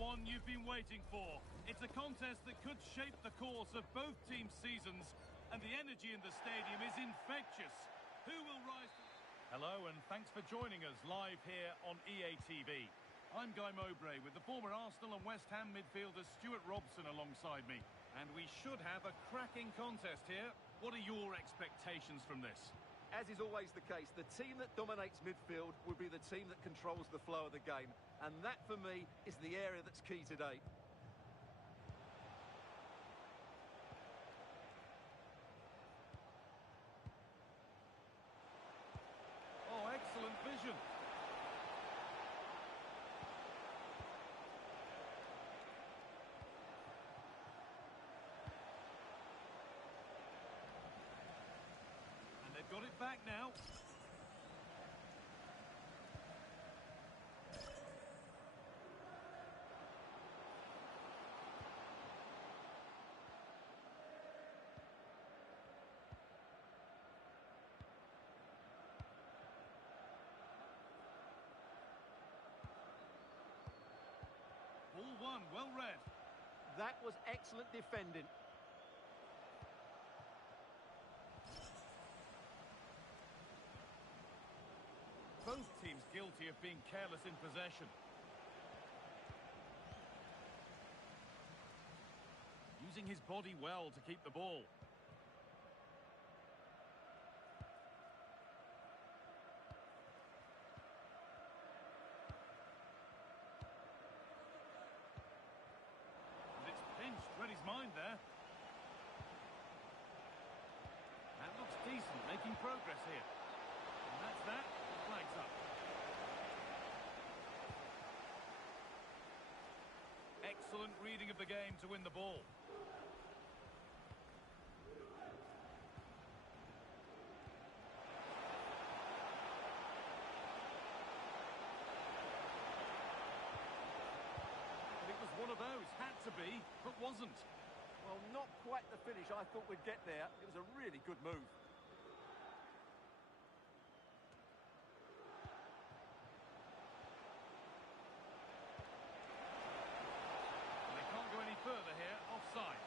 one you've been waiting for. It's a contest that could shape the course of both teams' seasons, and the energy in the stadium is infectious. Who will rise to... Hello, and thanks for joining us live here on EA TV. I'm Guy Mowbray with the former Arsenal and West Ham midfielder Stuart Robson alongside me. And we should have a cracking contest here. What are your expectations from this? As is always the case, the team that dominates midfield will be the team that controls the flow of the game. And that, for me, is the area that's key today. Oh, excellent vision. And they've got it back now. Ball one, well read. That was excellent defending. Both teams guilty of being careless in possession. Using his body well to keep the ball. Read his mind there. That looks decent, making progress here. And that's that. Flags up. Excellent reading of the game to win the ball. One of those, had to be, but wasn't. Well, not quite the finish I thought we'd get there. It was a really good move. And they can't go any further here, offside.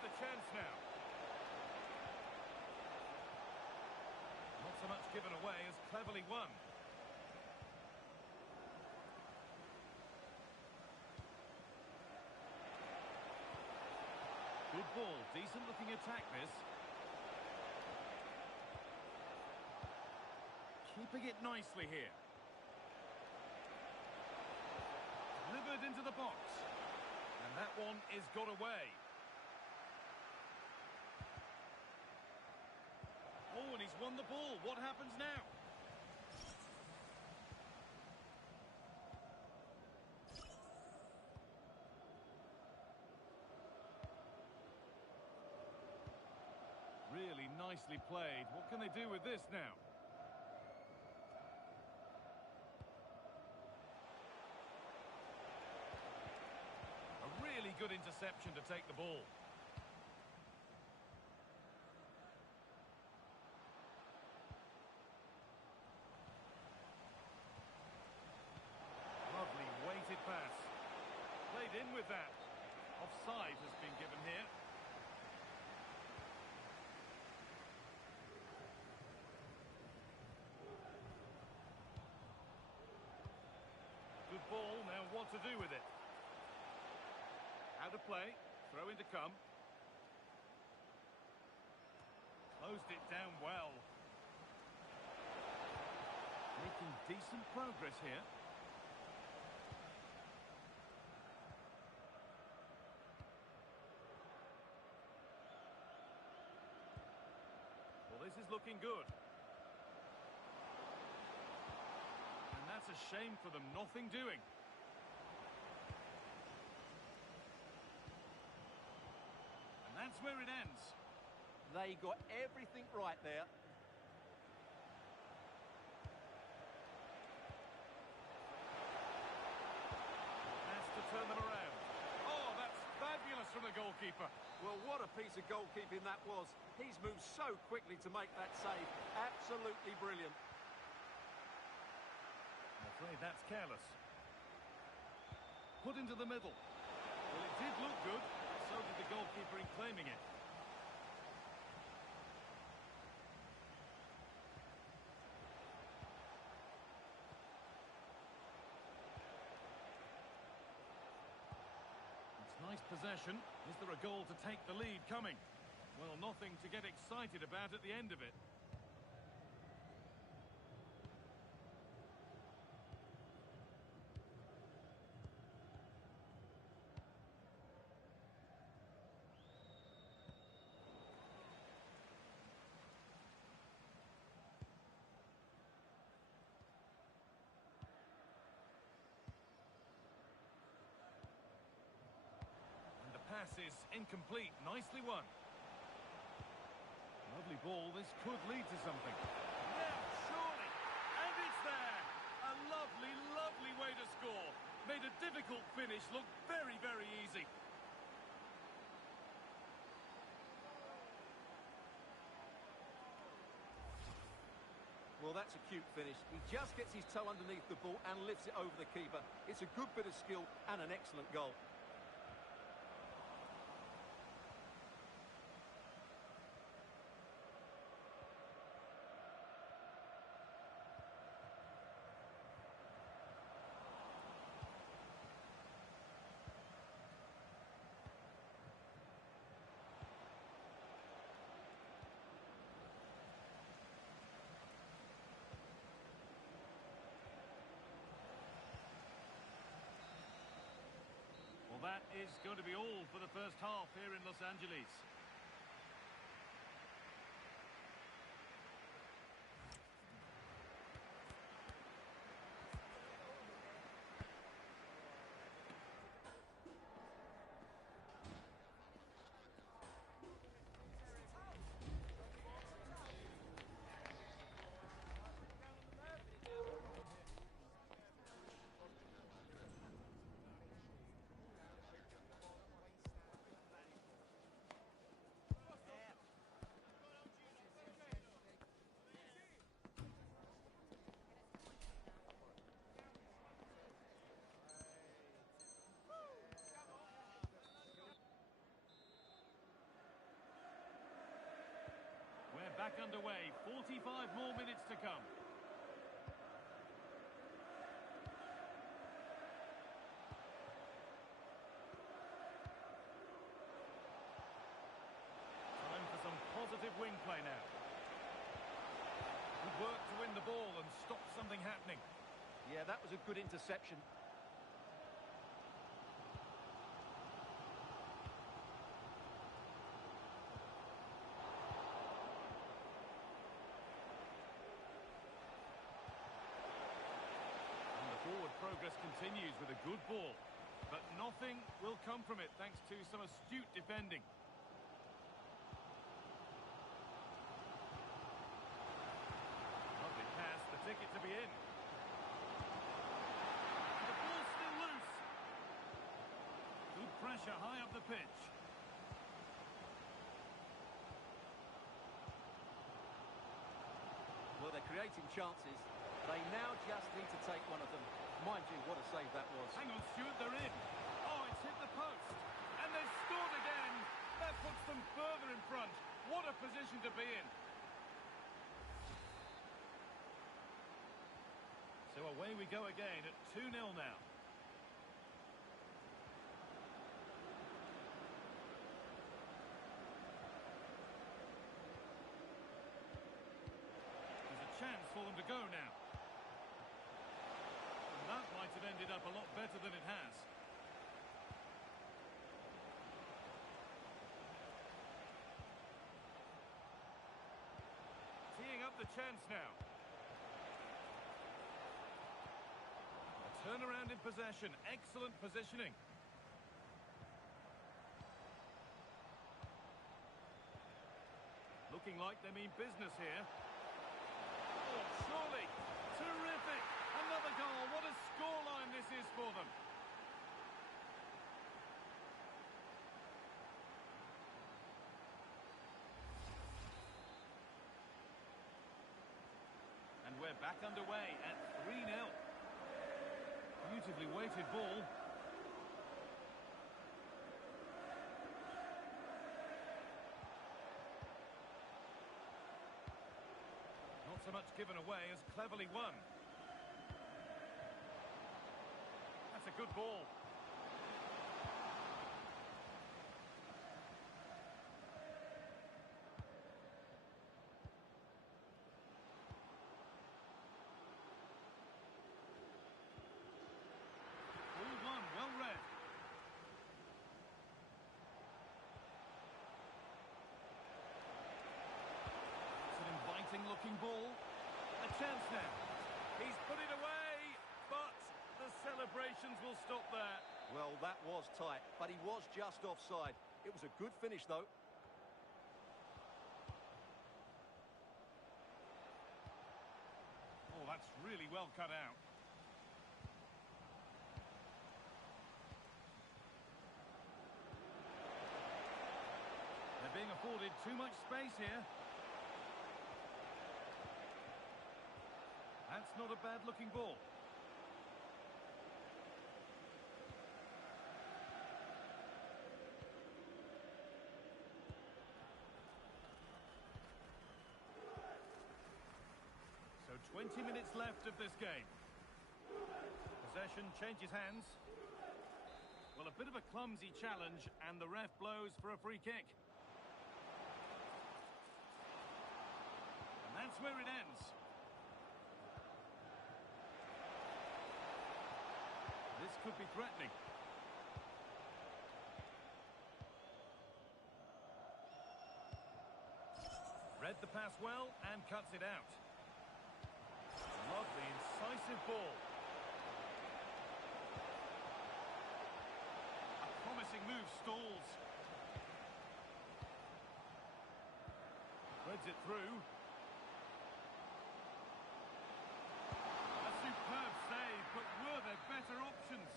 The chance now. Not so much given away as cleverly won. Good ball, decent looking attack this. Keeping it nicely here. Delivered into the box. And that one is got away. Oh, and he's won the ball. What happens now? Really nicely played. What can they do with this now? A really good interception to take the ball. Lovely weighted pass. Played in with that. Offside has been given here. Good ball, now what to do with it? How to play, throw in to come. Closed it down well. Making decent progress here. Well, this is looking good. And that's a shame for them, nothing doing. And that's where it ends. They got everything right there. from the goalkeeper. Well, what a piece of goalkeeping that was. He's moved so quickly to make that save. Absolutely brilliant. I'm afraid that's careless. Put into the middle. Well, it did look good. So did the goalkeeper in claiming it. Nice possession. Is there a goal to take the lead coming? Well, nothing to get excited about at the end of it. Pass is incomplete. Nicely won. Lovely ball. This could lead to something. Now, surely. And it's there. A lovely, lovely way to score. Made a difficult finish look very, very easy. Well, that's a cute finish. He just gets his toe underneath the ball and lifts it over the keeper. It's a good bit of skill and an excellent goal. That is going to be all for the first half here in Los Angeles. Back underway, 45 more minutes to come. Time for some positive wing play now. Good work to win the ball and stop something happening. Yeah, that was a good interception. Progress continues with a good ball, but nothing will come from it thanks to some astute defending. Lovely pass, the ticket to be in. The ball's still loose. Good pressure high up the pitch. Well, they're creating chances. They now just need to take one of them. Mind you, what a save that was. Hang on, Stuart, they're in. Oh, it's hit the post. And they've scored again. That puts them further in front. What a position to be in. So away we go again at 2-0 now. There's a chance for them to go now. That might have ended up a lot better than it has. Teeing up the chance now. A turnaround in possession. Excellent positioning. Looking like they mean business here. Oh, surely. Terrific. Another goal. What a scoreline this is for them. Back underway at 3-0. Beautifully weighted ball. Not so much given away as cleverly won. That's a good ball. Well read. It's an inviting looking ball. A chance now. He's put it away, but the celebrations will stop there. Well, that was tight, but he was just offside. It was a good finish, though. Oh, that's really well cut out. Being afforded too much space here. That's not a bad looking ball. So 20 minutes left of this game. Possession changes hands. Well, a bit of a clumsy challenge, and the ref blows for a free kick. That's where it ends. This could be threatening. Read the pass well and cuts it out. Lovely, incisive ball. A promising move stalls. Threads it through. Superb save, but were there better options?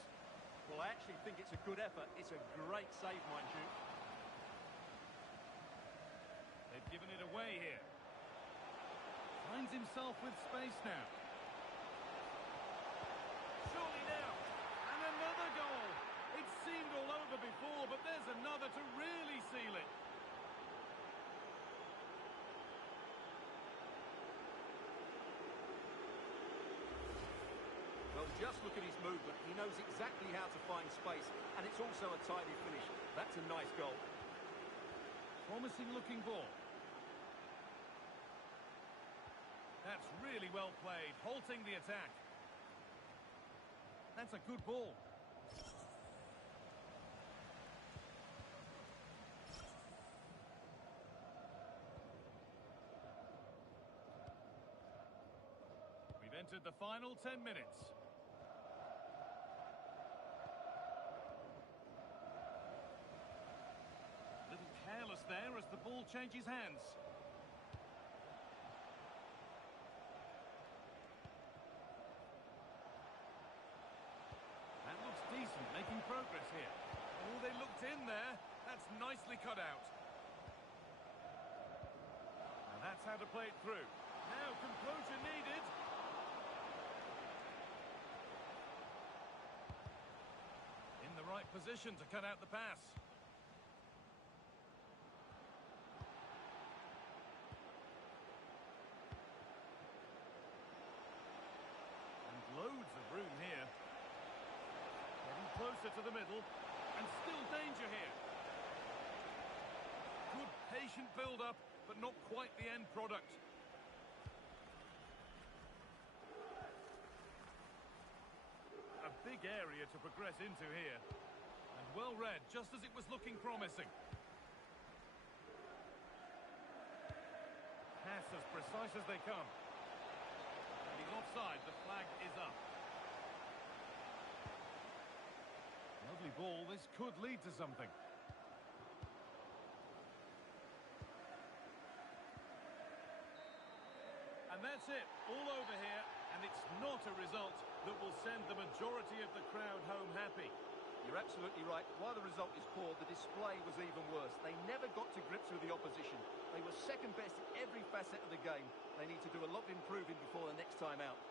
Well, I actually think it's a good effort. It's a great save, mind you. They've given it away here. Finds himself with space now. Surely now. And another goal. It seemed all over before, but there's another to really seal it. Well, just look at his movement. He knows exactly how to find space, and it's also a tidy finish. That's a nice goal. Promising looking ball. That's really well played, halting the attack. That's a good ball. We've entered the final 10 minutes. Little careless there as the ball changes hands. That looks decent, making progress here. Oh, they looked in there. That's nicely cut out. And that's how to play it through. Now composure needed. In the right position to cut out the pass. Loads of room here. Getting closer to the middle. And still danger here. Good patient build-up, but not quite the end product. A big area to progress into here. And well read, just as it was looking promising. Pass as precise as they come. He's offside, the flag is up. Lovely ball, this could lead to something. And that's it, all over here, and it's not a result that will send the majority of the crowd home happy. You're You're absolutely right. While the result is poor, the display was even worse. They never got to grips with the opposition. They were second best in every facet of the game. They need to do a lot of improving before the next time out.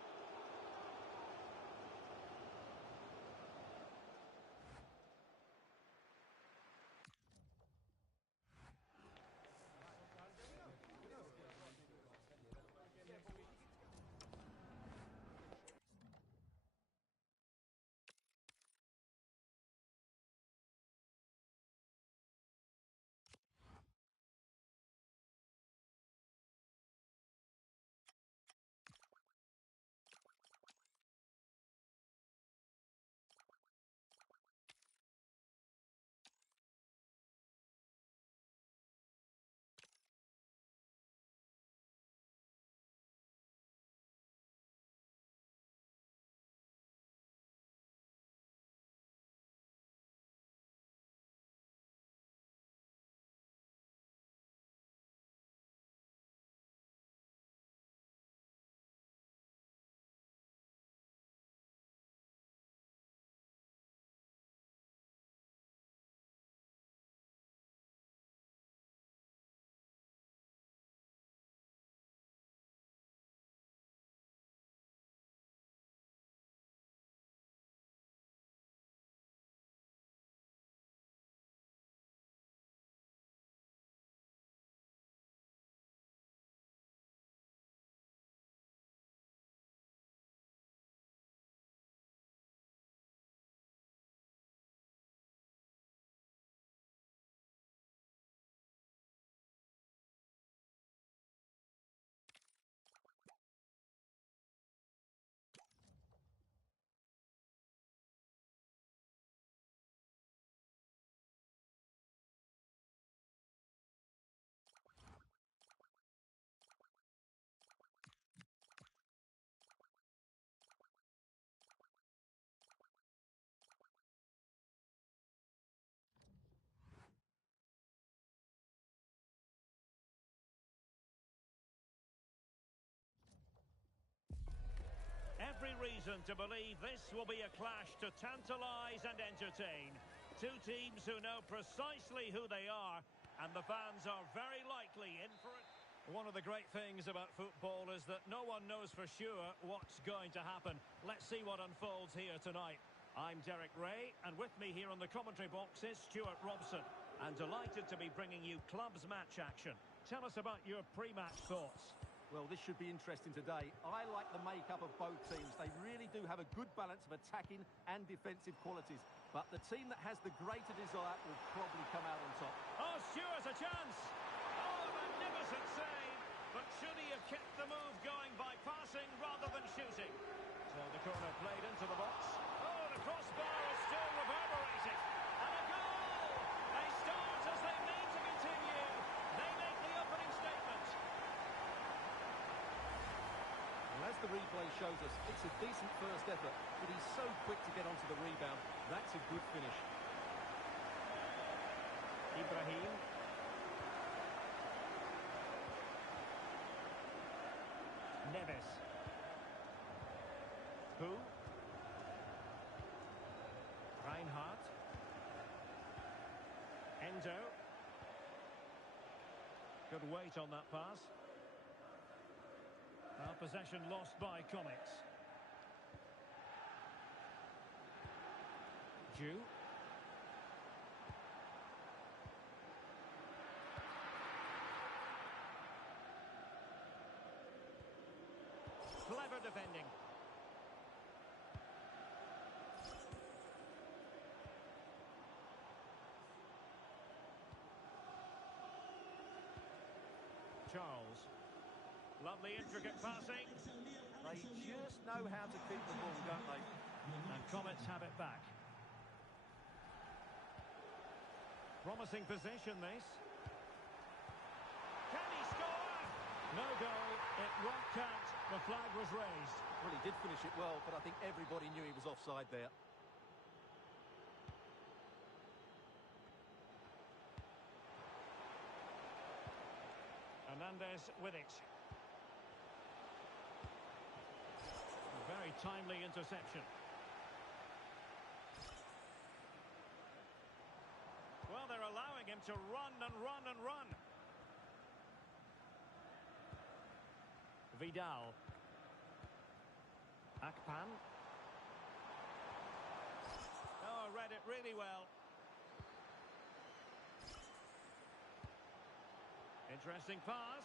Every reason to believe this will be a clash to tantalise and entertain. Two teams who know precisely who they are, and the fans are very likely in for it. One of the great things about football is that no one knows for sure what's going to happen. Let's see what unfolds here tonight. I'm Derek Ray, and with me here on the commentary box is Stuart Robson. And delighted to be bringing you clubs match action. Tell us about your pre-match thoughts. Well, this should be interesting today. I like the makeup of both teams. They really do have a good balance of attacking and defensive qualities. But the team that has the greater desire will probably come out on top. Oh, Stuart, a chance! Oh, a magnificent save! But should he have kept the move going by passing rather than shooting? So the corner played into the box. Oh, the crossbar is still reverberating. And a goal! They start as they mean to continue. They make the opening statement. Well, as the replay shows us, it's a decent first effort, but he's so quick to get onto the rebound. That's a good finish. Ibrahim. Neves. Who? Reinhardt. Endo. Good weight on that pass. Now possession lost by Comics. Jew. Clever defending. Charles. Lovely intricate passing. They just know how to keep the ball, don't they? And Comets have it back. Promising position, this. Can he score? No goal. It won't count. The flag was raised. Well, he did finish it well, but I think everybody knew he was offside there. Hernandez with it. A very timely interception. him to run and run and run. Vidal. Akpan. Oh, read it really well. Interesting pass.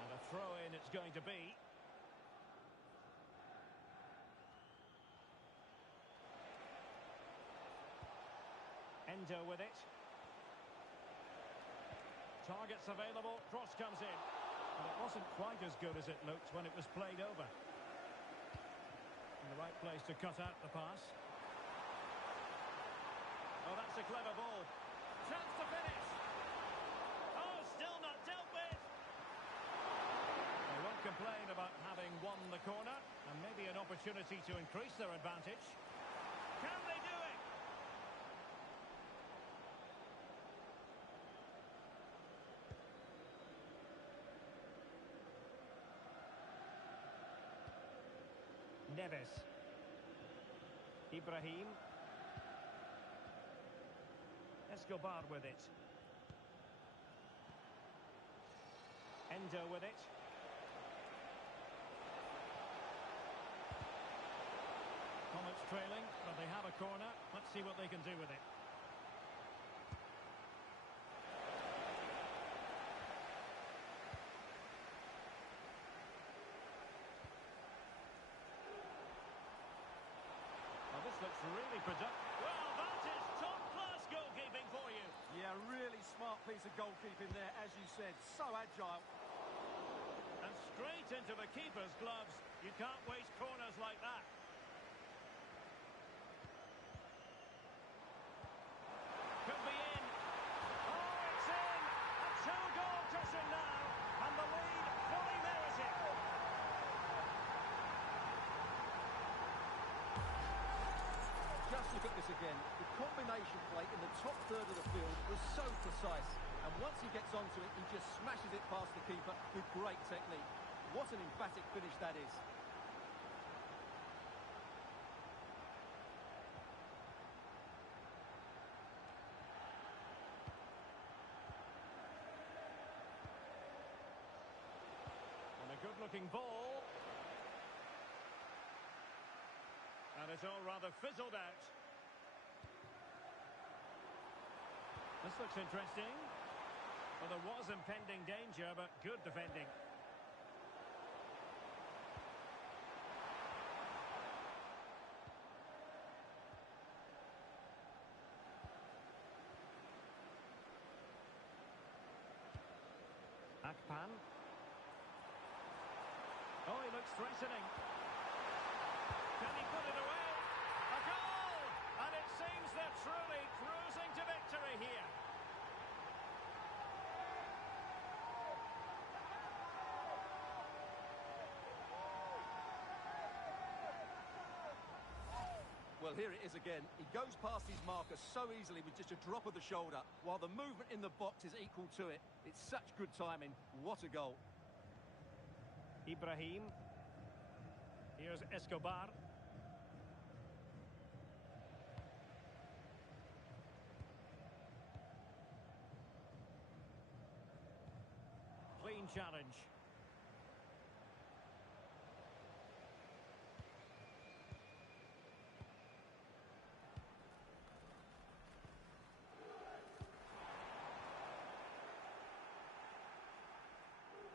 And a throw-in it's going to be. Endo with it. Targets available, cross comes in. But it wasn't quite as good as it looked when it was played over. In the right place to cut out the pass. Oh, that's a clever ball. Chance to finish. Oh, still not dealt with. They won't complain about having won the corner, and maybe an opportunity to increase their advantage. Can they do it? Neves. Ibrahim. Escobar with it. Endo with it. Comets trailing, but they have a corner. Let's see what they can do with it. Looks really productive. Well, that is top-class goalkeeping for you. Yeah, really smart piece of goalkeeping there, as you said. So agile. And straight into the keeper's gloves. You can't waste corners like that. Could be in. Oh, it's in. A two-goal cushion now. And the lead fully merited. Just look at this again. The combination play in the top third of the field was so precise. And once he gets onto it, he just smashes it past the keeper with great technique. What an emphatic finish that is. And a good-looking ball. And it's all rather fizzled out. This looks interesting. Well, there was impending danger, but good defending. Akpan. Oh, he looks threatening. Can he put it away? A goal! And it seems they're truly cruising to victory here. Well, here it is again. He goes past his marker so easily with just a drop of the shoulder, while the movement in the box is equal to it. It's such good timing. What a goal. Ibrahim. Here's Escobar. Clean challenge.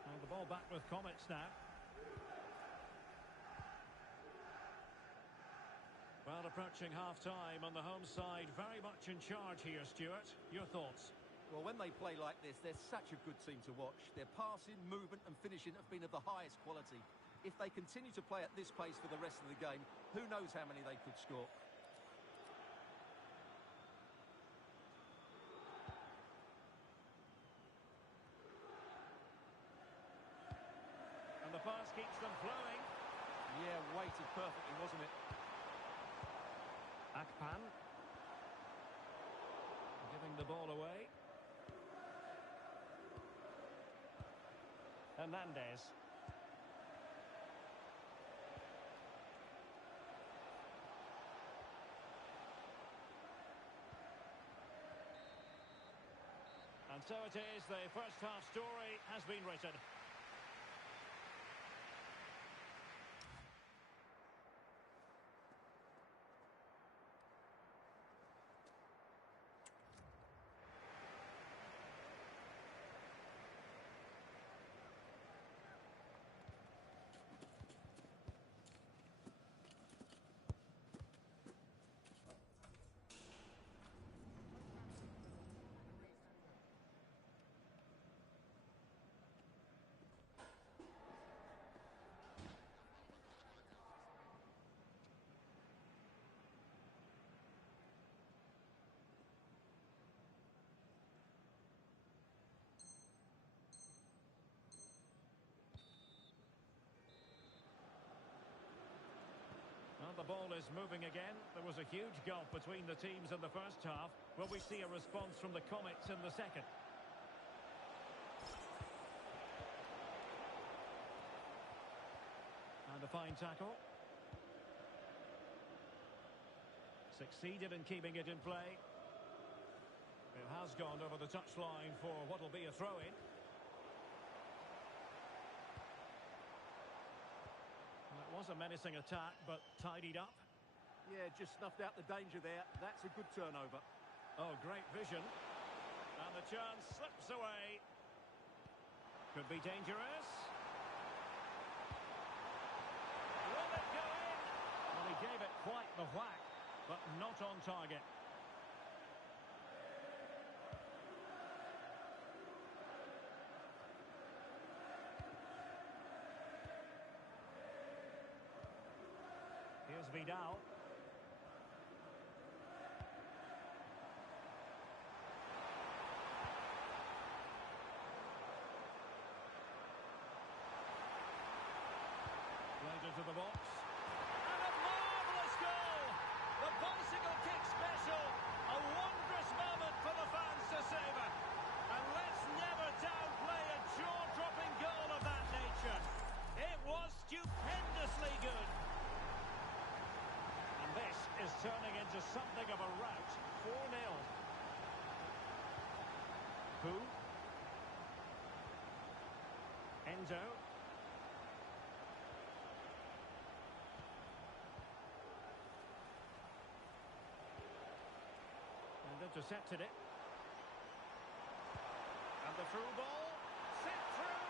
And the ball back with Comets now. Well, approaching half-time on the home side, very much in charge here, Stuart. Your thoughts? Well, when they play like this, they're such a good team to watch. Their passing, movement and finishing have been of the highest quality. If they continue to play at this pace for the rest of the game, who knows how many they could score. And the pass keeps them flowing. Yeah, weighted perfectly, wasn't it? Akpan. Giving the ball away. Hernandez. And so it is, the first half story has been written. Well, the ball is moving again. There was a huge gulf between the teams in the first half. Will we see a response from the Comets in the second? And a fine tackle. Succeeded in keeping it in play. It has gone over the touchline for what will be a throw-in. It was a menacing attack, but tidied up. Yeah, just snuffed out the danger there. That's a good turnover. Oh, great vision. And the chance slips away. Could be dangerous. Will it go in? Well, he gave it quite the whack, but not on target. Here's Vidal. Played into the box. And a marvellous goal! The bicycle kick special. A wondrous moment for the fans to savour. And let's never downplay a jaw-dropping goal of that nature. It was stupendously good. This is turning into something of a rout. 4-0. Who? Enzo. And intercepted it. And the through ball. Sent through.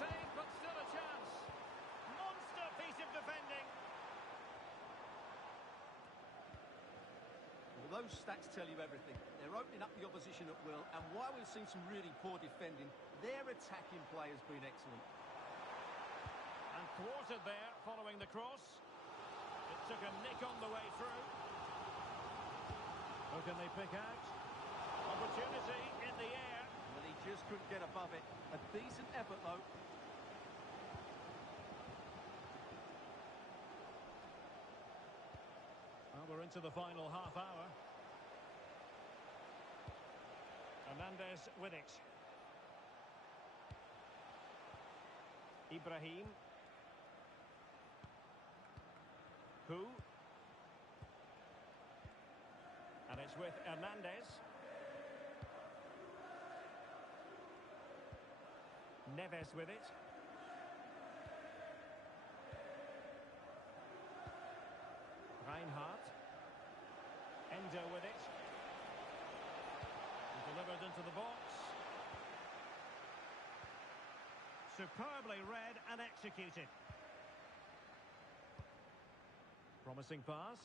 Saved, but still a chance. Monster piece of defending. Those stats tell you everything. They're opening up the opposition at will, and while we've seen some really poor defending, their attacking play has been excellent. And thwarted there, following the cross. It took a nick on the way through. Who can they pick out? Opportunity in the air. Well, he just couldn't get above it. A decent effort, though. Well, we're into the final half hour. Hernandez with it. Ibrahim. Who? And it's with Hernandez. Neves with it. Reinhardt. Endo with it. Delivered into the box. Superbly read and executed. Promising pass.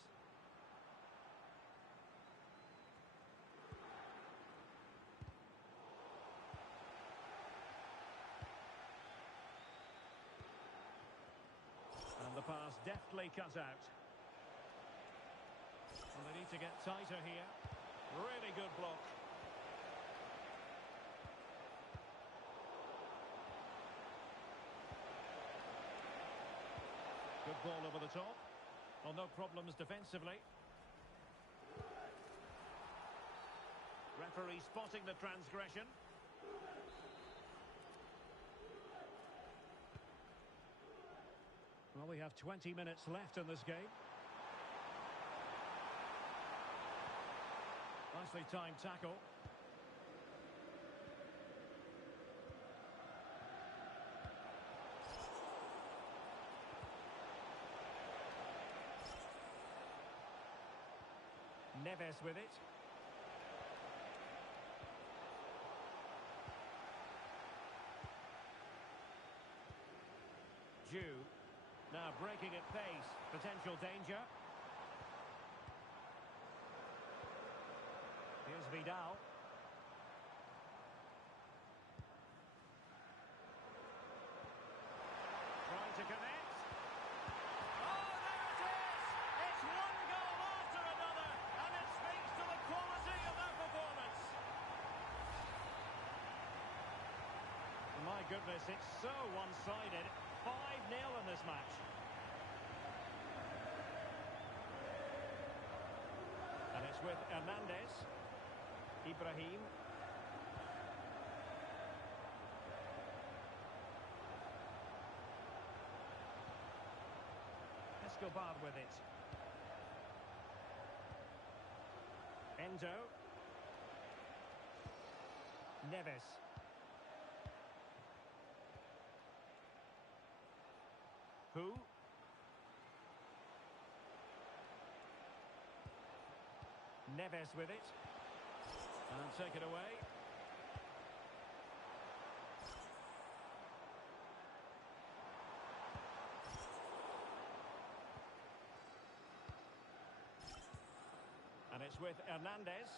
And the pass deftly cut out. Well, they need to get tighter here. Really good block. Good ball over the top. Well, no problems defensively. Referee spotting the transgression. Well, we have 20 minutes left in this game. Nicely timed tackle. Neves with it. Jew. Now breaking at pace. Potential danger. Here's Vidal. Trying to connect. Oh, there it is! It's one goal after another, and it speaks to the quality of that performance. My goodness, it's so one-sided. 5-0 in this match. And it's with Hernandez. Ibrahim. Escobar with it. Endo. Neves. Who? Neves with it. And take it away. And it's with Hernandez.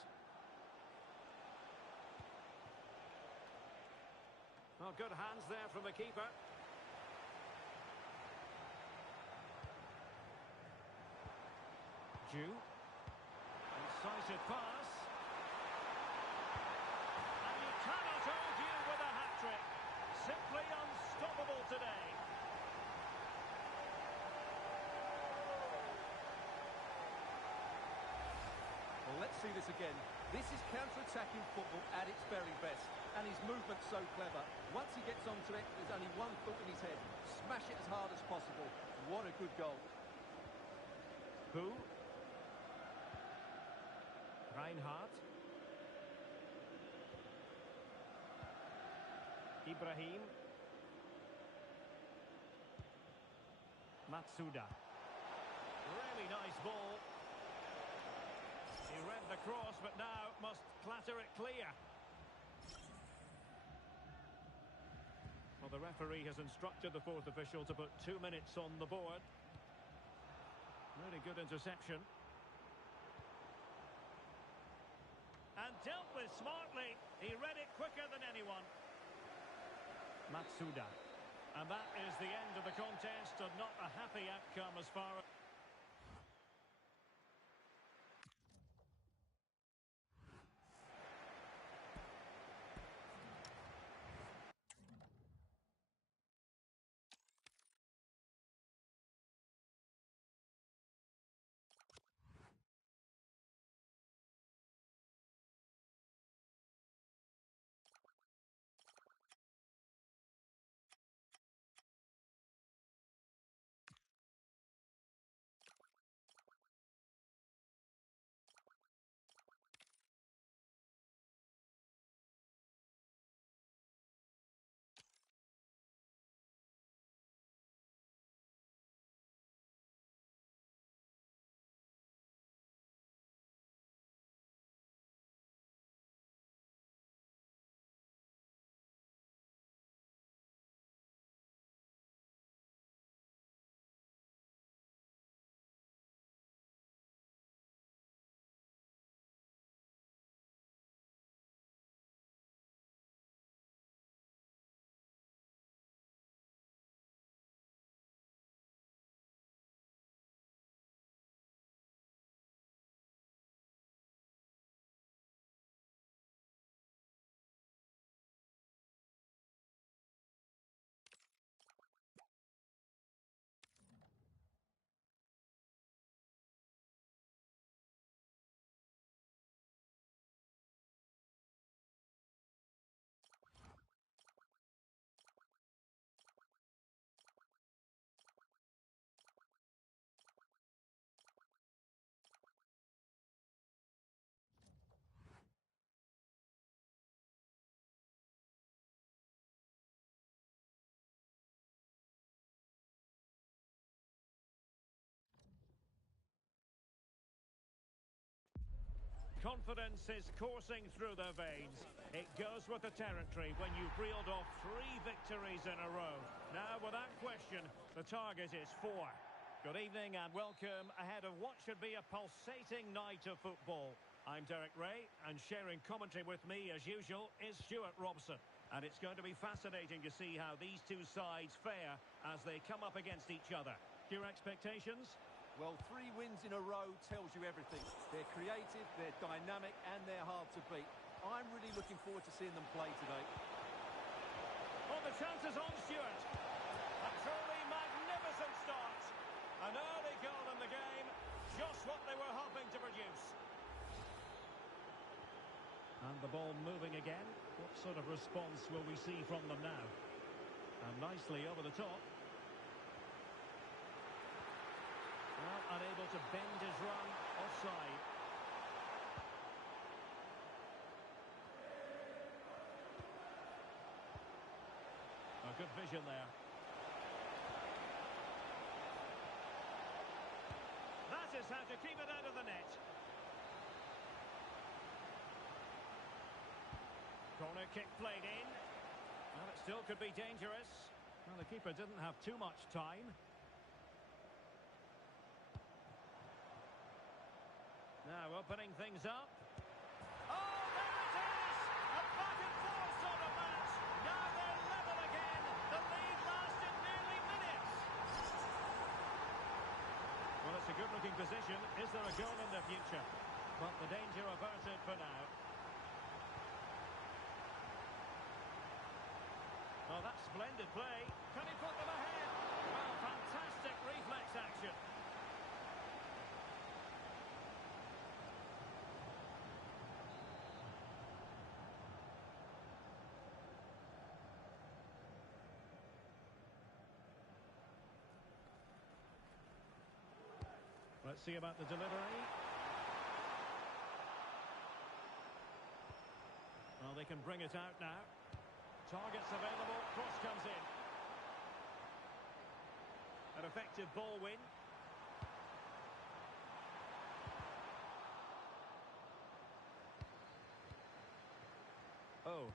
Well, good hands there from the keeper. Jew. Incisive pass. And you cannot argue with a hat-trick. Simply unstoppable today. Well, let's see this again. This is counter-attacking football at its very best. And his movement's so clever. Once he gets onto it, there's only one thought in his head. Smash it as hard as possible. What a good goal. Who? Reinhardt. Ibrahim. Matsuda. Really nice ball. He read the cross, but now must clatter it clear. Well, the referee has instructed the fourth official to put 2 minutes on the board. Really good interception. And dealt with smartly. He read it quicker than anyone. Matsuda. And that is the end of the contest, and not a happy outcome as far as... Confidence is coursing through their veins. It goes with the territory when you've reeled off 3 victories in a row. Now, without question, the target is 4. Good evening and welcome ahead of what should be a pulsating night of football. I'm Derek Ray, and sharing commentary with me, as usual, is Stuart Robson. And it's going to be fascinating to see how these two sides fare as they come up against each other. Your expectations? Well, 3 wins in a row tells you everything. They're creative, they're dynamic, and they're hard to beat. I'm really looking forward to seeing them play today. Oh, the chance is on, Stuart. A truly magnificent start. An early goal in the game, just what they were hoping to produce. And the ball moving again. What sort of response will we see from them now? And nicely over the top. Well, unable to bend his run, offside. A good vision there. That is how to keep it out of the net. Corner kick played in. Well, it still could be dangerous. Well, the keeper didn't have too much time. Now opening things up. Oh, there it is! A back-and-forth sort of match. Now they're level again. The lead lasted nearly minutes. Well, it's a good-looking position. Is there a goal in the future? But the danger averted for now. Oh, that's splendid play. Can he put them ahead? Well, fantastic reflex action. Let's see about the delivery. Well, they can bring it out now. Targets available, cross comes in. An effective ball win. Oh.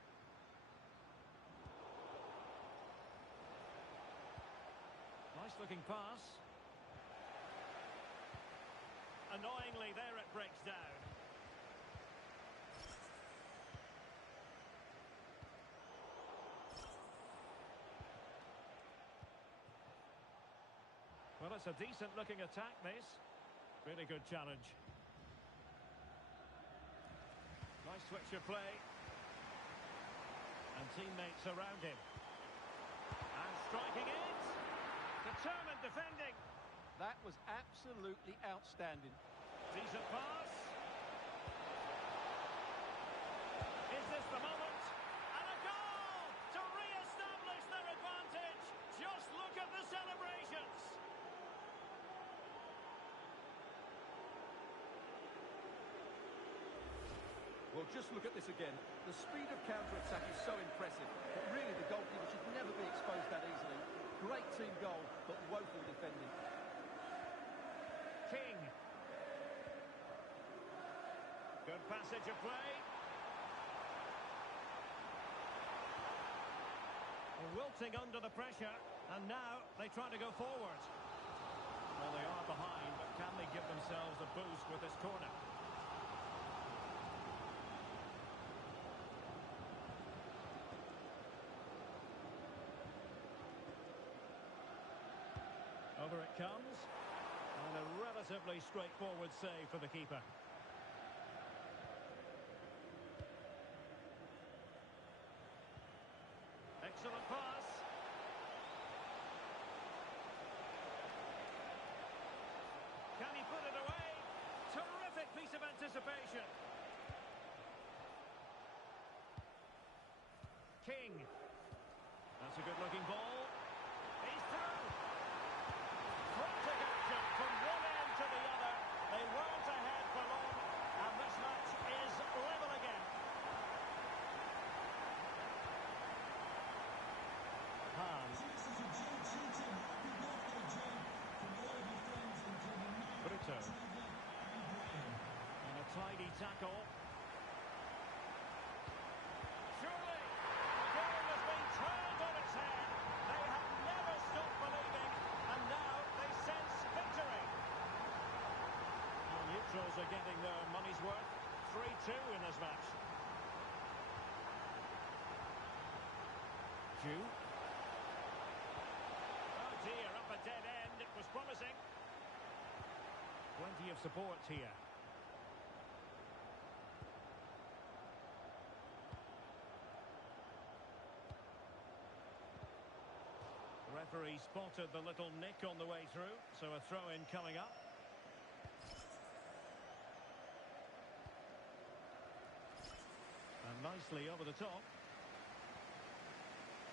Nice looking pass. Annoyingly, there it breaks down. Well, it's a decent-looking attack, this. Really good challenge. Nice switch of play. And teammates around him. And striking it. Determined defending. That was absolutely outstanding. Decent pass. Is this the moment? And a goal to re-establish their advantage. Just look at the celebrations. Well, just look at this again. The speed of counter-attack is so impressive, but really the goalkeeper should never be exposed that easily. Great team goal, but woeful defending. King. Good passage of play. Wilting under the pressure, and now they try to go forward. Well, they are behind, but can they give themselves a boost with this corner? Over it comes. And a relatively straightforward save for the keeper. Excellent pass. Can he put it away? Terrific piece of anticipation. King. That's a good-looking ball. He's through. Frantic action from one end to the other. They weren't ahead for long, and this match is level again. Hans. Brito. And a tidy tackle. Surely, the game has been turned on its head. They have never stopped believing, and now they sense victory. The neutrals are getting their money's worth. 3-2 in this match. Jew. Oh dear, up a dead end. It was promising. Plenty of support here. The referee spotted the little nick on the way through, so a throw-in coming up. And nicely over the top.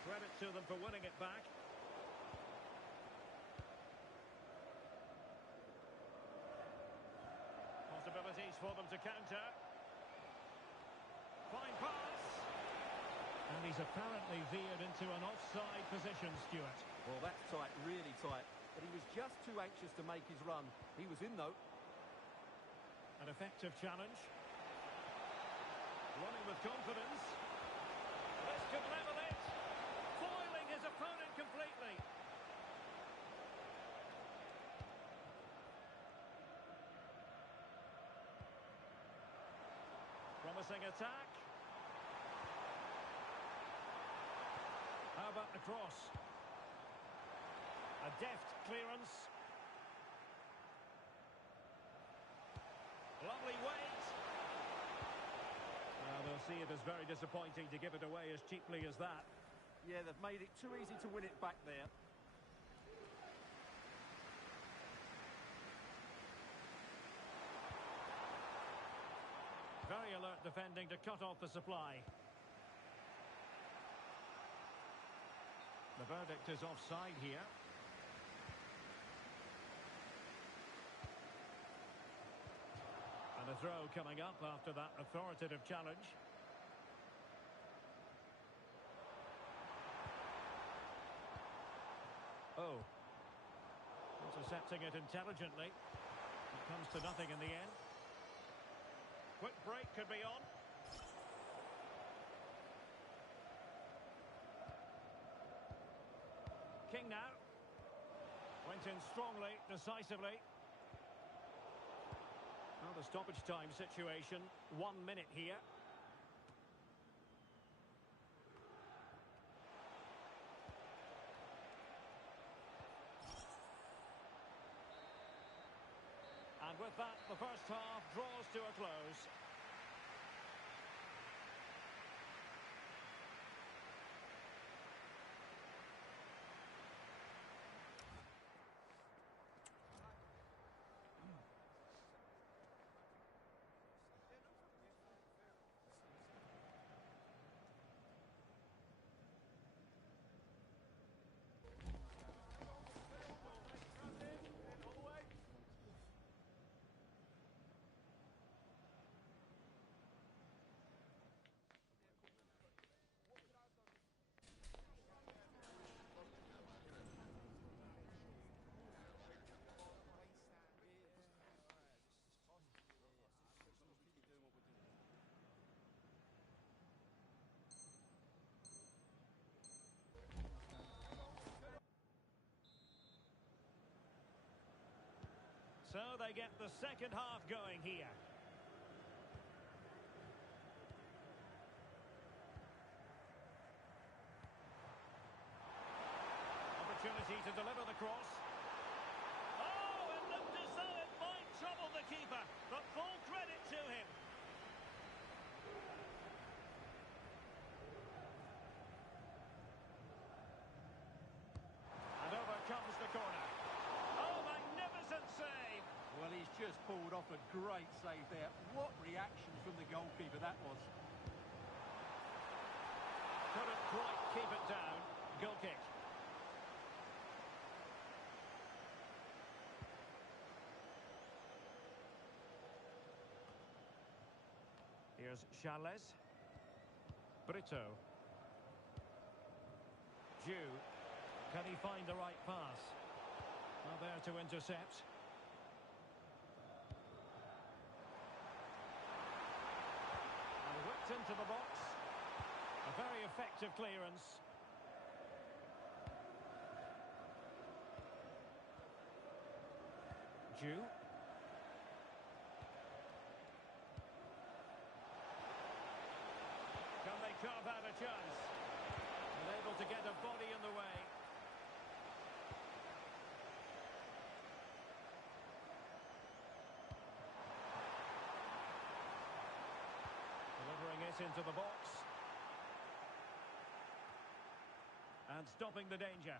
Credit to them for winning it back. Possibilities for them to counter. Fine pass. And he's apparently veered into an offside position, Stuart. Well, that's tight, really tight. But he was just too anxious to make his run. He was in, though. An effective challenge. Running with confidence. This could level it. Foiling his opponent completely. Promising attack. How about the cross? A deft clearance. Lovely weight. Now they'll see it as very disappointing to give it away as cheaply as that. Yeah, they've made it too easy to win it back there. Very alert defending to cut off the supply. The verdict is offside here. And a throw coming up after that authoritative challenge. Oh. Intercepting it intelligently. It comes to nothing in the end. Quick break could be on. King now. Went in strongly, decisively. Well, the stoppage time situation, 1 minute here. And with that, the first half draws to a close. So they get the second half going here. Opportunity to deliver the cross. Oh, it looked as though it might trouble the keeper, but full credit to him. And over comes the corner. Oh, magnificent save. Well, he's just pulled off a great save there. What reaction from the goalkeeper that was. Couldn't quite keep it down. Goal kick. Here's Charles. Brito. Jew. Can he find the right pass? Well, there to intercept. into the box. A very effective clearance. Jew. Can they carve out a chance? Unable to get a body in the way. Delivering it into the box. And stopping the danger.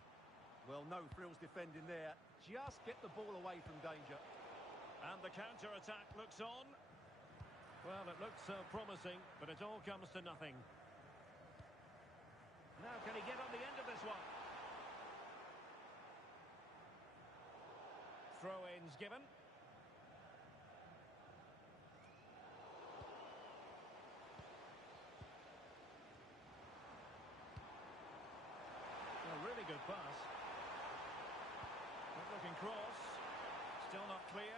Well, no frills defending there. Just get the ball away from danger. And the counter-attack looks on. Well, it looks promising, but it all comes to nothing. Now, can he get on the end of this one? Throw-ins given. A really good pass. Good looking cross. Still not clear.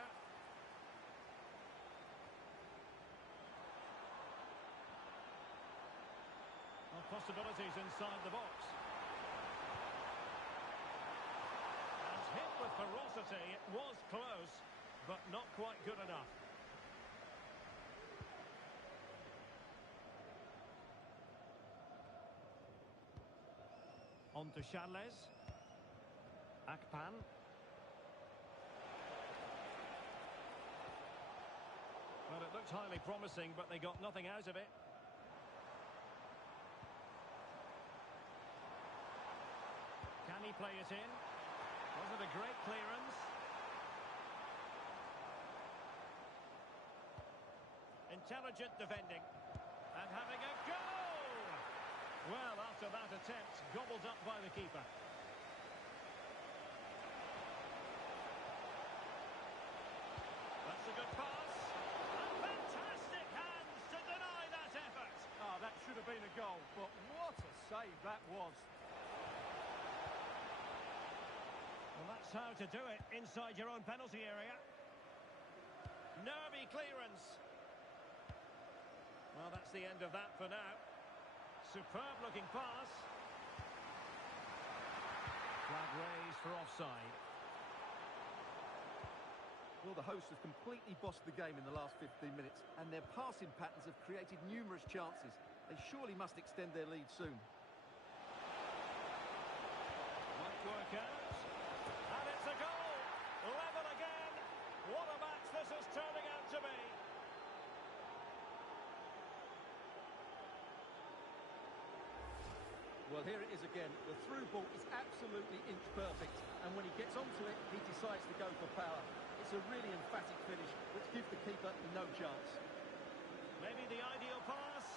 Well, possibilities inside the box. And hit with ferocity. It was close, but not quite good enough. On to Charles. Akpan. Well, it looked highly promising, but they got nothing out of it. Can he play it in? Was it a great clearance? Intelligent defending. And having a goal! Well, after that attempt, gobbled up by the keeper. That's a good pass. And fantastic hands to deny that effort. Oh, that should have been a goal, but what a save that was. Well, that's how to do it inside your own penalty area. Nervy clearance. Well, that's the end of that for now. Superb looking pass. Flag raised for offside. Well, the hosts have completely bossed the game in the last 15 minutes, and their passing patterns have created numerous chances. They surely must extend their lead soon. Might work out. And it's a goal! Level again! What a match this is turning out to be! Well, here it is again. The through ball is absolutely inch perfect, and when he gets onto it, he decides to go for power. It's a really emphatic finish, which gives the keeper no chance. Maybe the ideal pass.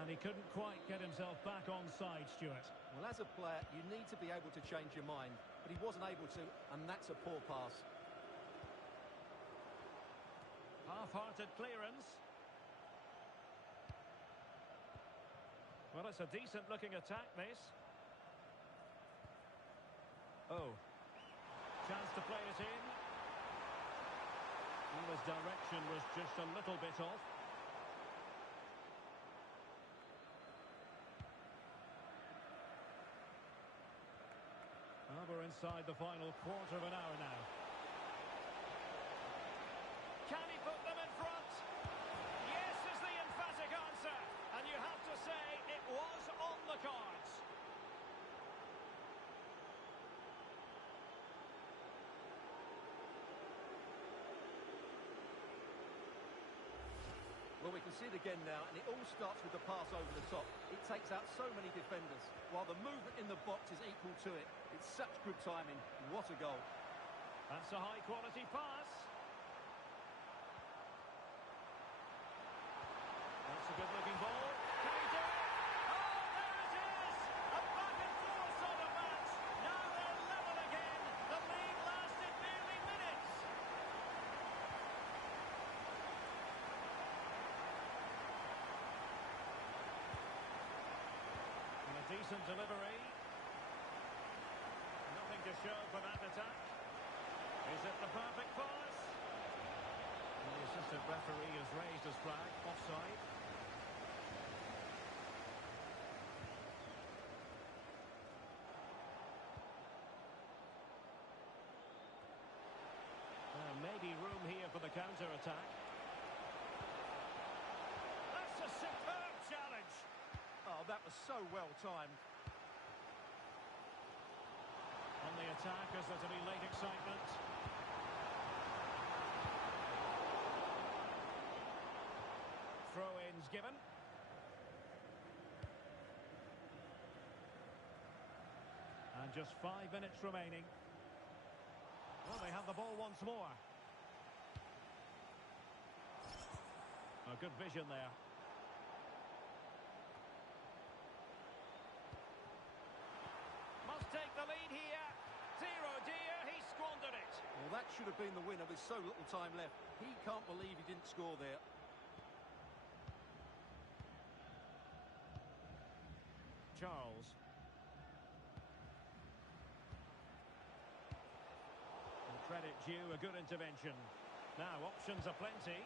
And he couldn't quite get himself back onside, Stuart. Well, as a player, you need to be able to change your mind, but he wasn't able to, and that's a poor pass. Half-hearted clearance. Well, it's a decent-looking attack, this. Oh. Chance to play it in. And his direction was just a little bit off. Well, we're inside the final quarter of an hour now. Can he put them in front? Yes is the emphatic answer. And you have to say it was on the cards. Well, we can see it again now, and it all starts with the pass over the top. It takes out so many defenders, while the movement in the box is equal to it. It's such good timing. What a goal. That's a high-quality pass. That's a good-looking ball. Can he do it? Oh, there it is! A back-and-forth sort of match. Now they're level again. The lead lasted nearly minutes. And a decent delivery. Nothing to show for that attack. Is it the perfect pass? And the assistant referee has raised his flag. Offside. Maybe room here for the counter-attack. That's a superb challenge. Oh, that was so well timed. On the attack as there's any late excitement. Throw-ins given. And just 5 minutes remaining. Well, they have the ball once more. A good vision there. Must take the lead here. 0-dear, he squandered it. Well, that should have been the winner with so little time left. He can't believe he didn't score there. Charles. And credit due, a good intervention. Now, options are plenty.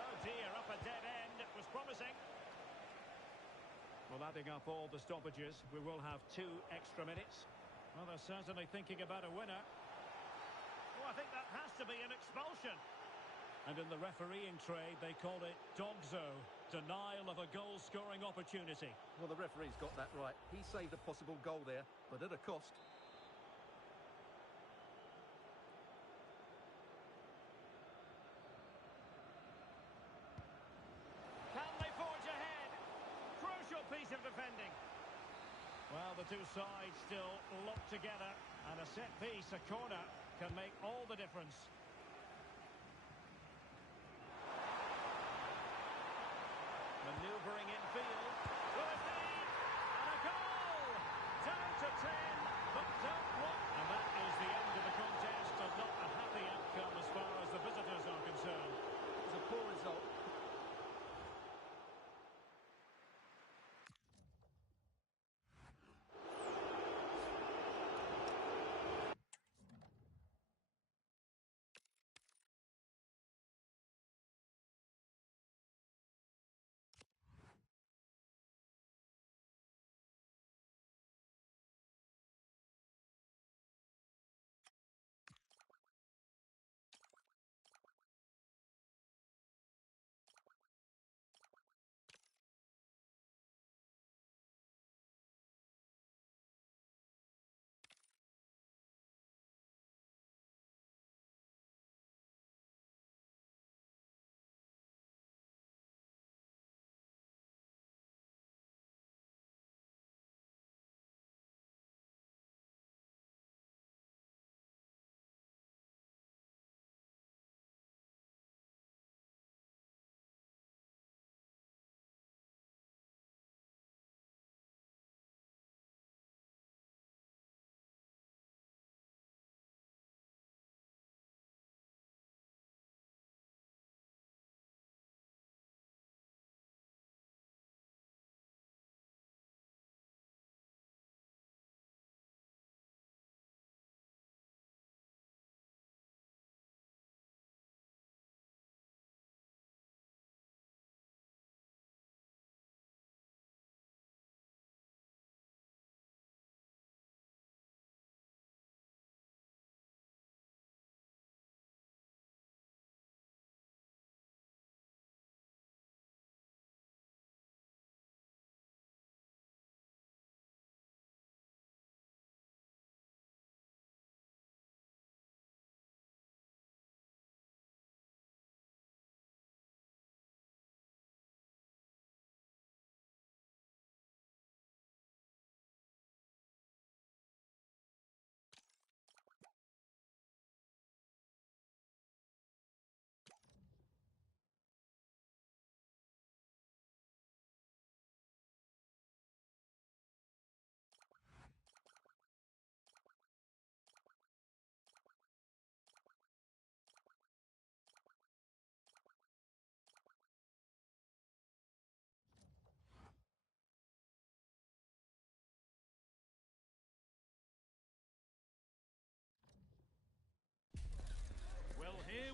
Oh dear, up a dead end. It was promising. Well, adding up all the stoppages, we will have 2 extra minutes. Well, they're certainly thinking about a winner. Oh, I think that has to be an expulsion. And in the refereeing trade, they call it dogzo, denial of a goal-scoring opportunity. Well, the referee's got that right. He saved a possible goal there, but at a cost. Can they forge ahead? Crucial piece of defending. Well, the two sides still locked together, and a set piece, a corner, can make all the difference. Manoeuvring infield. Will it be? And a goal! Down to 10, but don't want. And that is the end of the contest, and not a happy outcome as far as the visitors are concerned. It was a poor result.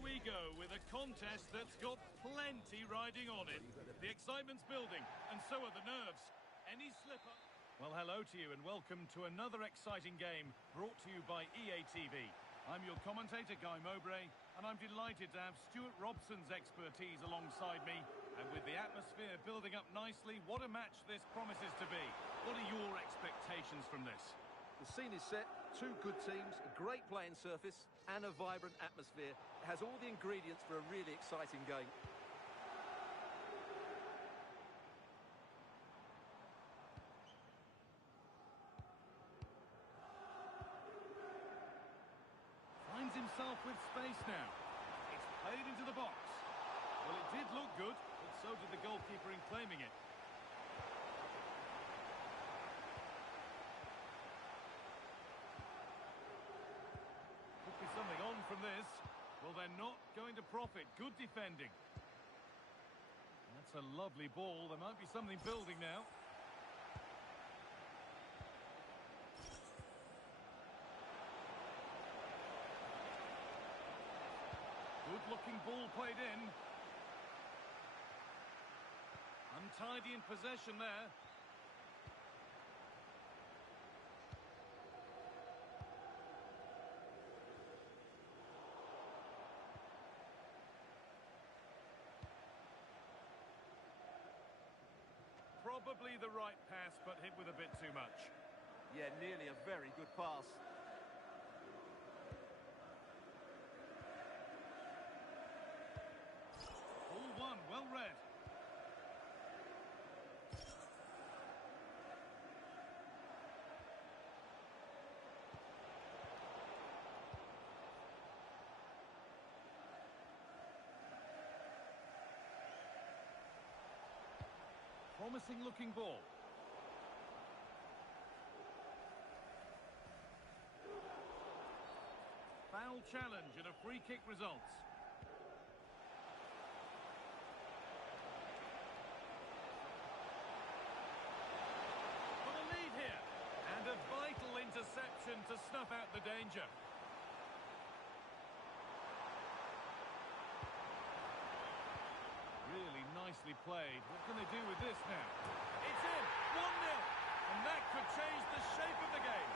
we go with a contest that's got plenty riding on it. The excitement's building, and so are the nerves. Any slip-up... Well, hello to you and welcome to another exciting game brought to you by EA TV. I'm your commentator, Guy Mowbray, and I'm delighted to have Stuart Robson's expertise alongside me. And with the atmosphere building up nicely, what a match this promises to be. What are your expectations from this? The scene is set, two good teams, a great playing surface and a vibrant atmosphere. It has all the ingredients for a really exciting game. Finds himself with space now. It's played into the box. Well, it did look good, but so did the goalkeeper in claiming it. Could be something on from this. Well, they're not going to profit. Good defending. That's a lovely ball. There might be something building now. Good-looking ball played in. Untidy in possession there. Probably the right pass, but hit with a bit too much. Yeah, nearly a very good pass. Ball one, well read. Promising looking ball. Foul challenge and a free kick results. Got a lead here. And a vital interception to snuff out the danger. Really nicely played. What can they do with this now? It's in! 1-0! And that could change the shape of the game.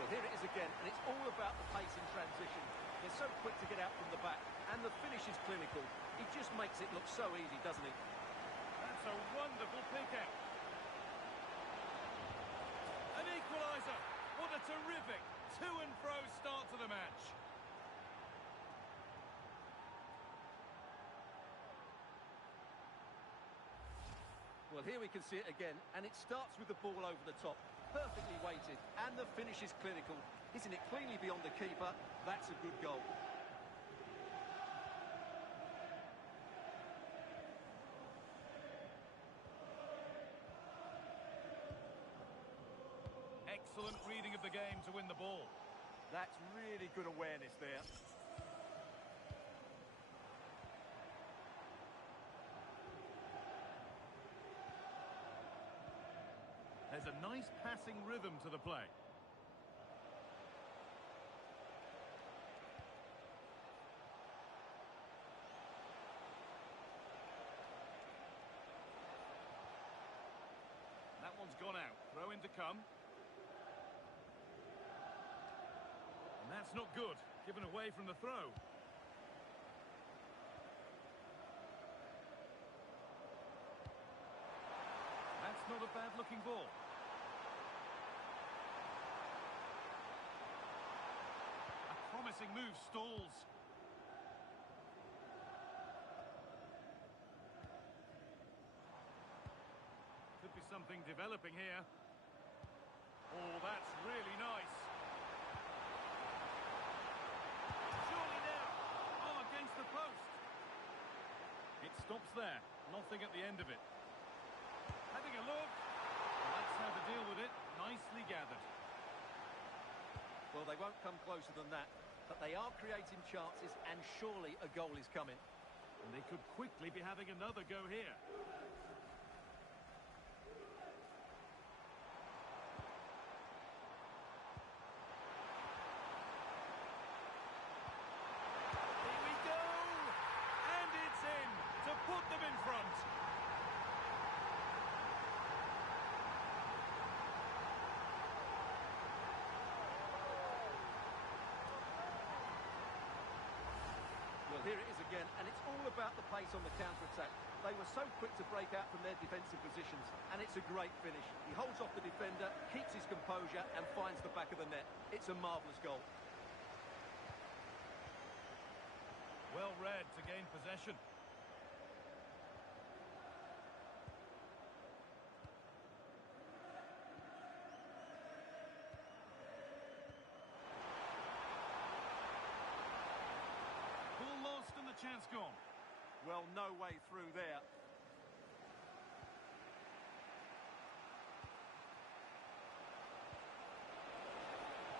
Well, here it is again, and it's all about the pace in transition. They're so quick to get out from the back, and the finish is clinical. He just makes it look so easy, doesn't he? That's a wonderful pick out. An equaliser. What a terrific to and fro start to the match. Well, here we can see it again, and it starts with the ball over the top. Perfectly weighted, and the finish is clinical. Hitting it cleanly beyond the keeper, that's a good goal. Excellent reading of the game to win the ball. That's really good awareness there. There's a nice passing rhythm to the play. That one's gone out. Throw in to come. And that's not good. Given away from the throw. That's not a bad-looking ball. A promising move stalls. Could be something developing here. Oh, that's really nice. Surely now. Oh, against the post. It stops there. Nothing at the end of it. Having a look. Well, that's how to deal with it. Nicely gathered. Well, they won't come closer than that, but they are creating chances, and surely a goal is coming. And they could quickly be having another go here. Here it is again, and it's all about the pace on the counter-attack. They were so quick to break out from their defensive positions, and it's a great finish. He holds off the defender, keeps his composure, and finds the back of the net. It's a marvellous goal. Well read to gain possession. Ball lost and the chance gone. Well, no way through there.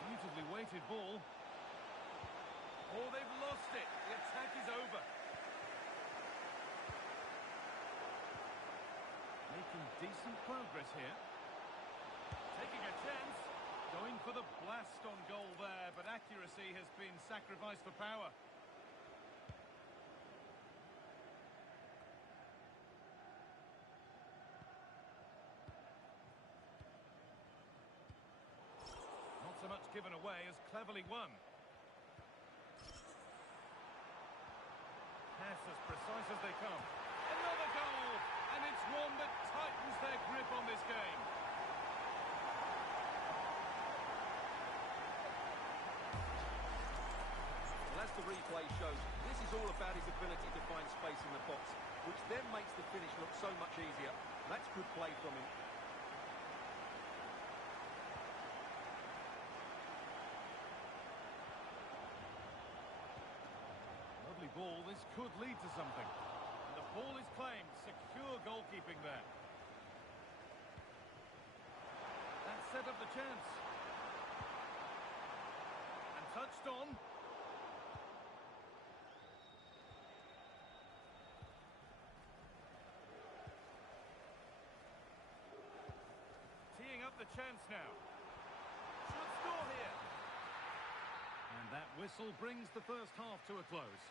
Beautifully weighted ball. Oh, they've lost it. The attack is over. Making decent progress here. Taking a chance. Going for the blast on goal there, but accuracy has been sacrificed for power. Not so much given away as cleverly won. Pass as precise as they come. Another goal! And it's one that tightens their grip on this game. Well, as the replay shows, this is all about his ability to find space in the box, which then makes the finish look so much easier. That's good play from him. Lovely ball, this could lead to something. And the ball is claimed, secure goalkeeping there. That set up the chance. And touched on. Teeing up the chance now. Should score here. And that whistle brings the first half to a close.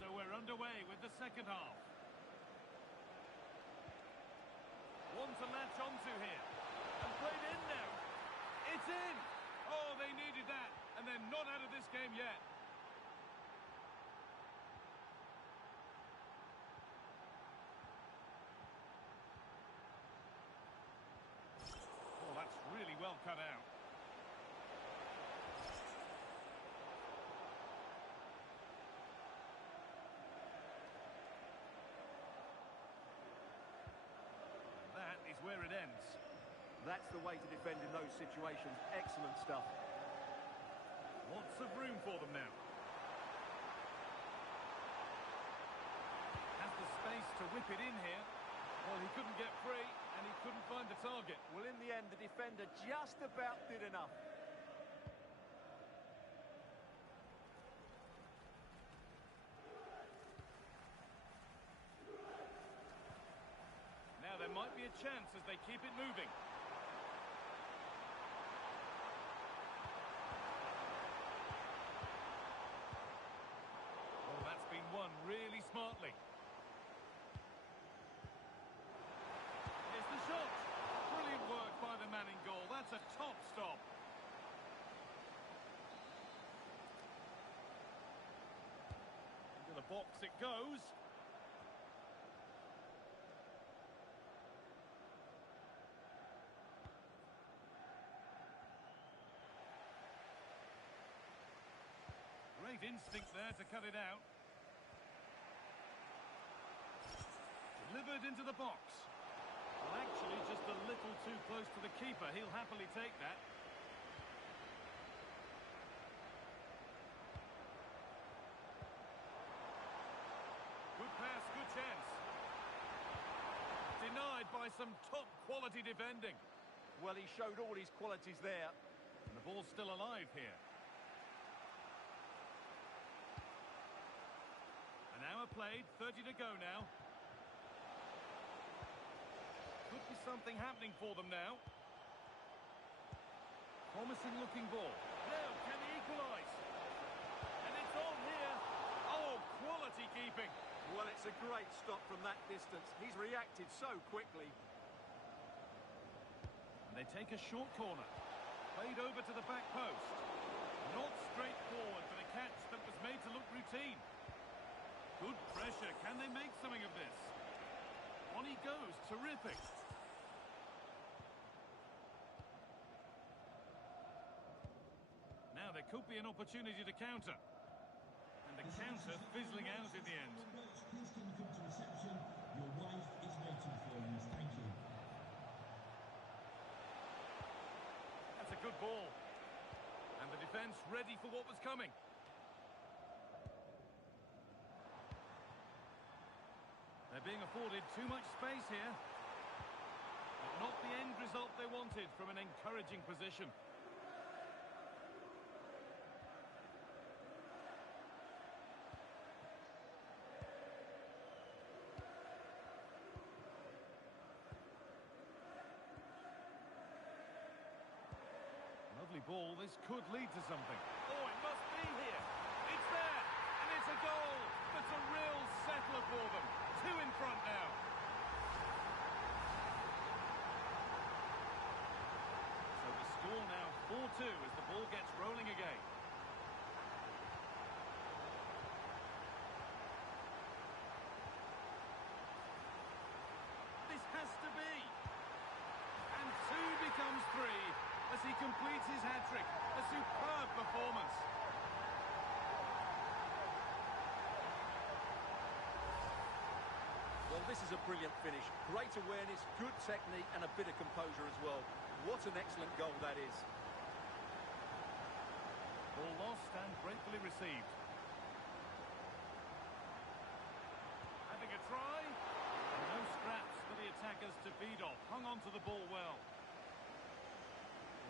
So we're underway with the second half. One to latch onto here. And played in now. It's in! Oh, they needed that. And they're not out of this game yet. Oh, that's really well cut out. Where it ends. That's the way to defend in those situations. Excellent stuff. Lots of room for them now. Has the space to whip it in here. Well, he couldn't get free, and he couldn't find the target. Well, in the end, the defender just about did enough. There might be a chance as they keep it moving. Oh, that's been won really smartly. Here's the shot. Brilliant work by the man in goal. That's a top stop. Into the box it goes. Great instinct there to cut it out. Delivered into the box. Well, actually, just a little too close to the keeper. He'll happily take that. Good pass, good chance. Denied by some top-quality defending. Well, he showed all his qualities there. And the ball's still alive here. An hour played, 30 to go now. Could be something happening for them now. Promising looking ball. Now, can he equalise? And it's on here. Oh, quality keeping. Well, it's a great stop from that distance. He's reacted so quickly. And they take a short corner. Played over to the back post. Not straightforward, but a catch that was made to look routine. Good pressure. Can they make something of this? On he goes. Terrific. Now there could be an opportunity to counter. And the counter fizzling out in the end. Please can you come to reception? Your wife is waiting for you. Thank you. That's a good ball. And the defence ready for what was coming. They're being afforded too much space here. But not the end result they wanted from an encouraging position. Lovely ball. This could lead to something. Oh, it must be here. It's there. And it's a goal. That's a real settler for them. Two in front now. So the score now 4-2 as the ball gets rolling again. This has to be. And two becomes three as he completes his hat-trick. A superb performance. Well, this is a brilliant finish. Great awareness, good technique, and a bit of composure as well. What an excellent goal that is. Ball lost and gratefully received. Having a try. And no scraps for the attackers to feed off. Hung on to the ball well.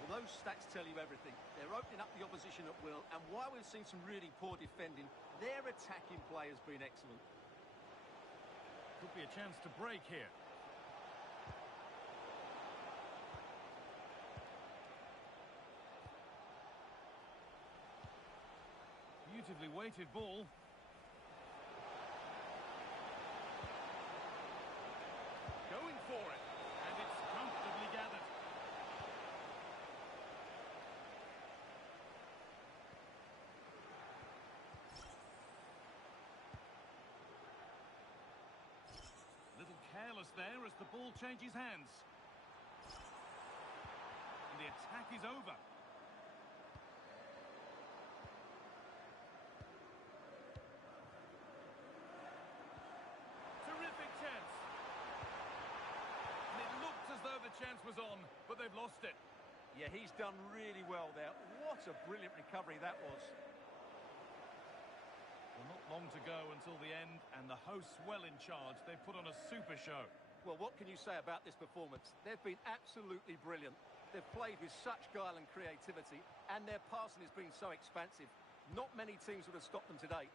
Well, those stats tell you everything. They're opening up the opposition at will, and while we've seen some really poor defending, their attacking play has been excellent. Could be a chance to break here. Beautifully weighted ball. Going for it. And it's comfortably gathered. Careless there as the ball changes hands. And the attack is over. Terrific chance. And it looked as though the chance was on, but they've lost it. Yeah, he's done really well there. What a brilliant recovery that was. Well, not long to go until the end, and the hosts well in charge. They've put on a super show. Well, what can you say about this performance? They've been absolutely brilliant. They've played with such guile and creativity, and their passing has been so expansive. Not many teams would have stopped them today.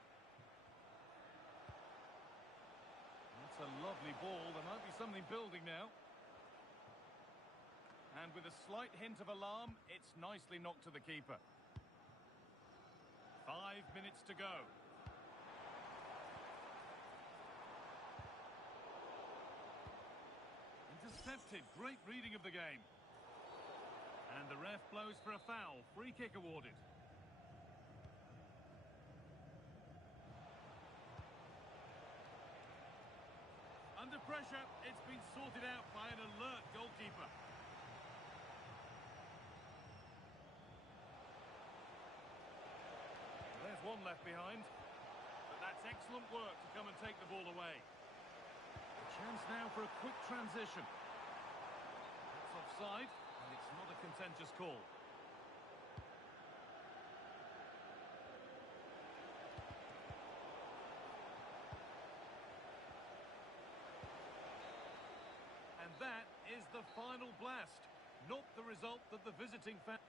That's a lovely ball. There might be something building now. And with a slight hint of alarm, it's nicely knocked to the keeper. 5 minutes to go. Intercepted. Great reading of the game. And the ref blows for a foul. Free kick awarded. Under pressure, it's been sorted out by an alert goalkeeper. There's one left behind. But that's excellent work to come and take the ball away. A chance now for a quick transition. offside, and it's not a contentious call. And that is the final blast. Not the result that the visiting fans...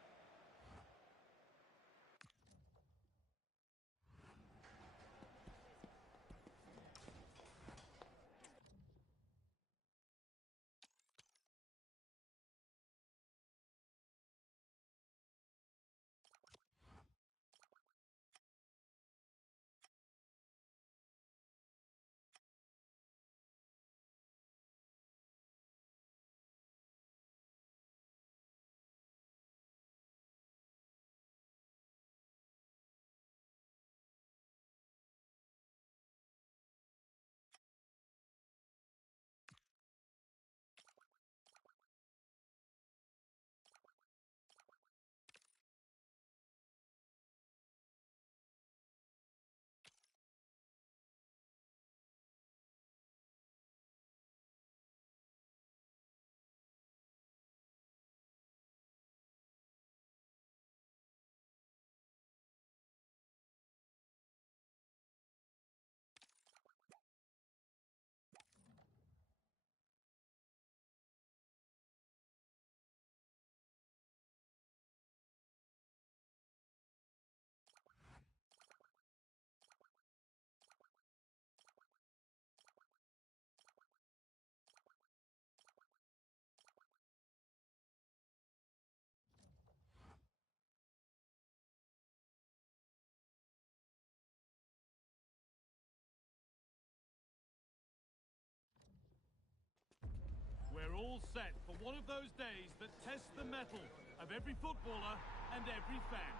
We're all set for one of those days that tests the mettle of every footballer and every fan.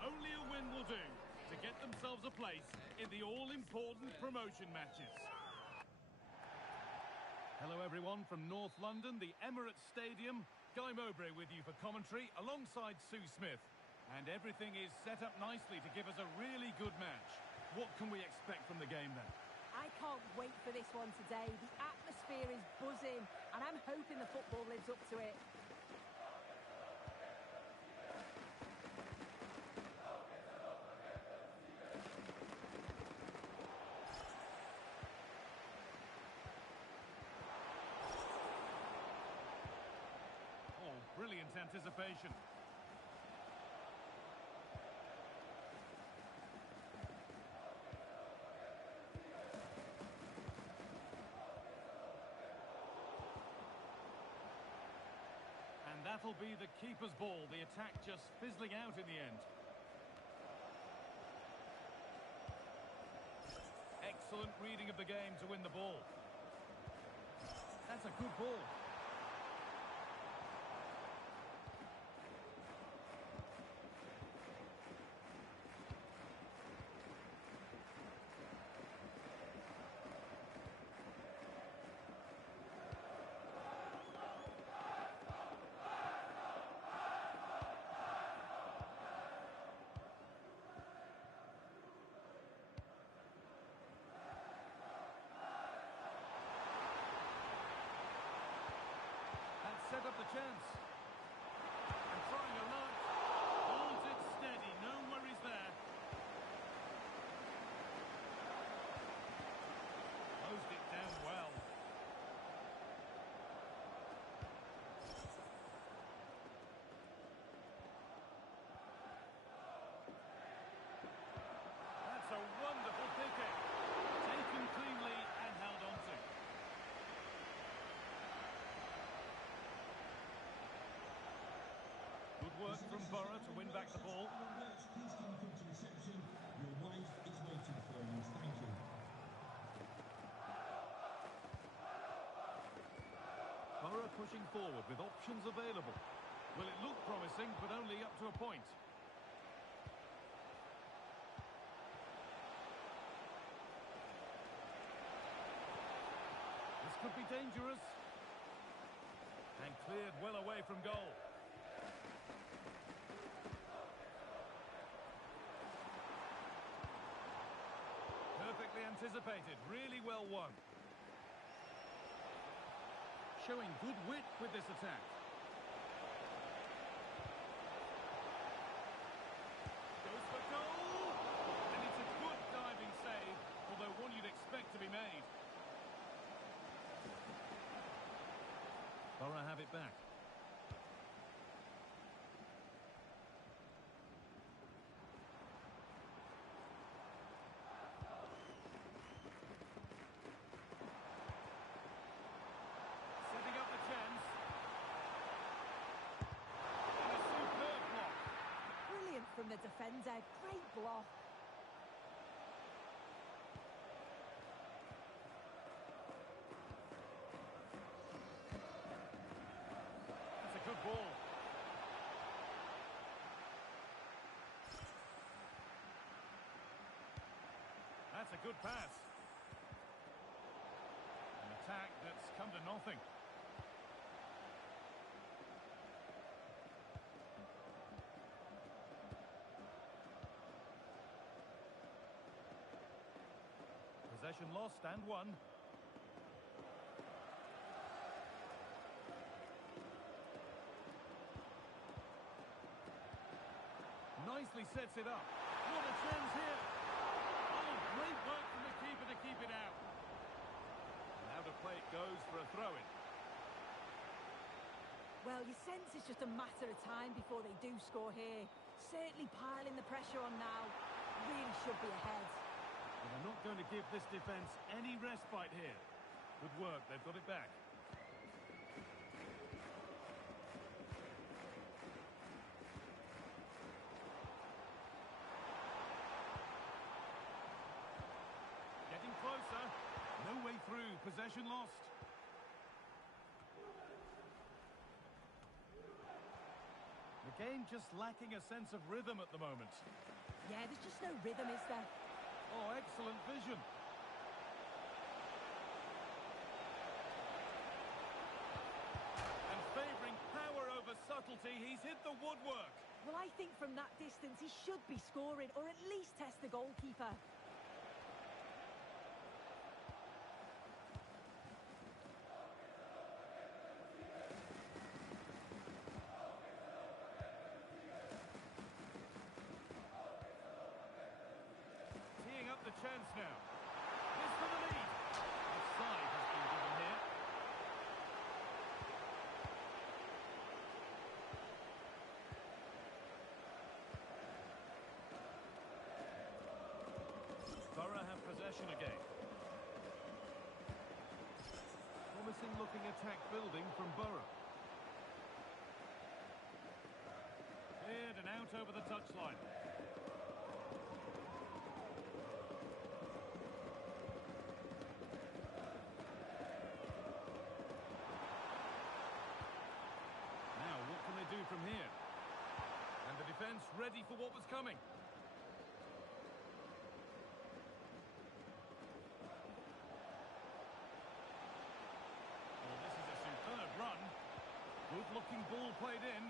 Only a win will do to get themselves a place in the all-important promotion matches. Hello everyone from North London, the Emirates Stadium. Guy Mowbray with you for commentary alongside Sue Smith. And everything is set up nicely to give us a really good match. What can we expect from the game then? I can't wait for this one today. The atmosphere is buzzing, and I'm hoping the football lives up to it. Oh, brilliant anticipation. That'll be the keeper's ball, the attack just fizzling out in the end. Excellent reading of the game to win the ball. That's a good ball. Set up the chance. And trying a lot. Holds it steady. No worries there. Closed it down well. That's a wonderful pick-up. Taken cleanly and held on to. Good work from Borough to win back the ball. Please can you come to reception? Your wife is waiting for you. Thank you. Borough pushing forward with options available. Well, it looked promising, but only up to a point. This could be dangerous. And cleared well away from goal. Perfectly anticipated, really well won. Showing good wit with this attack. it back. Setting up the chance. And a superb block. Brilliant from the defender. Great block. That's a good ball. That's a good pass. An attack that's come to nothing. Possession lost and won. Nicely sets it up. What a chance here. Oh, great work from the keeper to keep it out. And out of play it goes for a throw-in. Well, you sense it's just a matter of time before they do score here. Certainly piling the pressure on now. Really should be ahead. And they're not going to give this defence any respite here. Good work, they've got it back. Getting closer. No way through. Possession lost. The game just lacking a sense of rhythm at the moment. Yeah, there's just no rhythm, is there? Oh, excellent vision. And favouring power over subtlety, he's hit the woodwork. Well, I think from that distance he should be scoring, or at least test the goalkeeper. Teeing up the chance now. This for the lead. Offside has been given here. Borough have possession again. Promising looking attack building from Borough. Cleared and out over the touchline. Now, what can they do from here? And the defence ready for what was coming. Well, this is a superb run. Good-looking ball played in.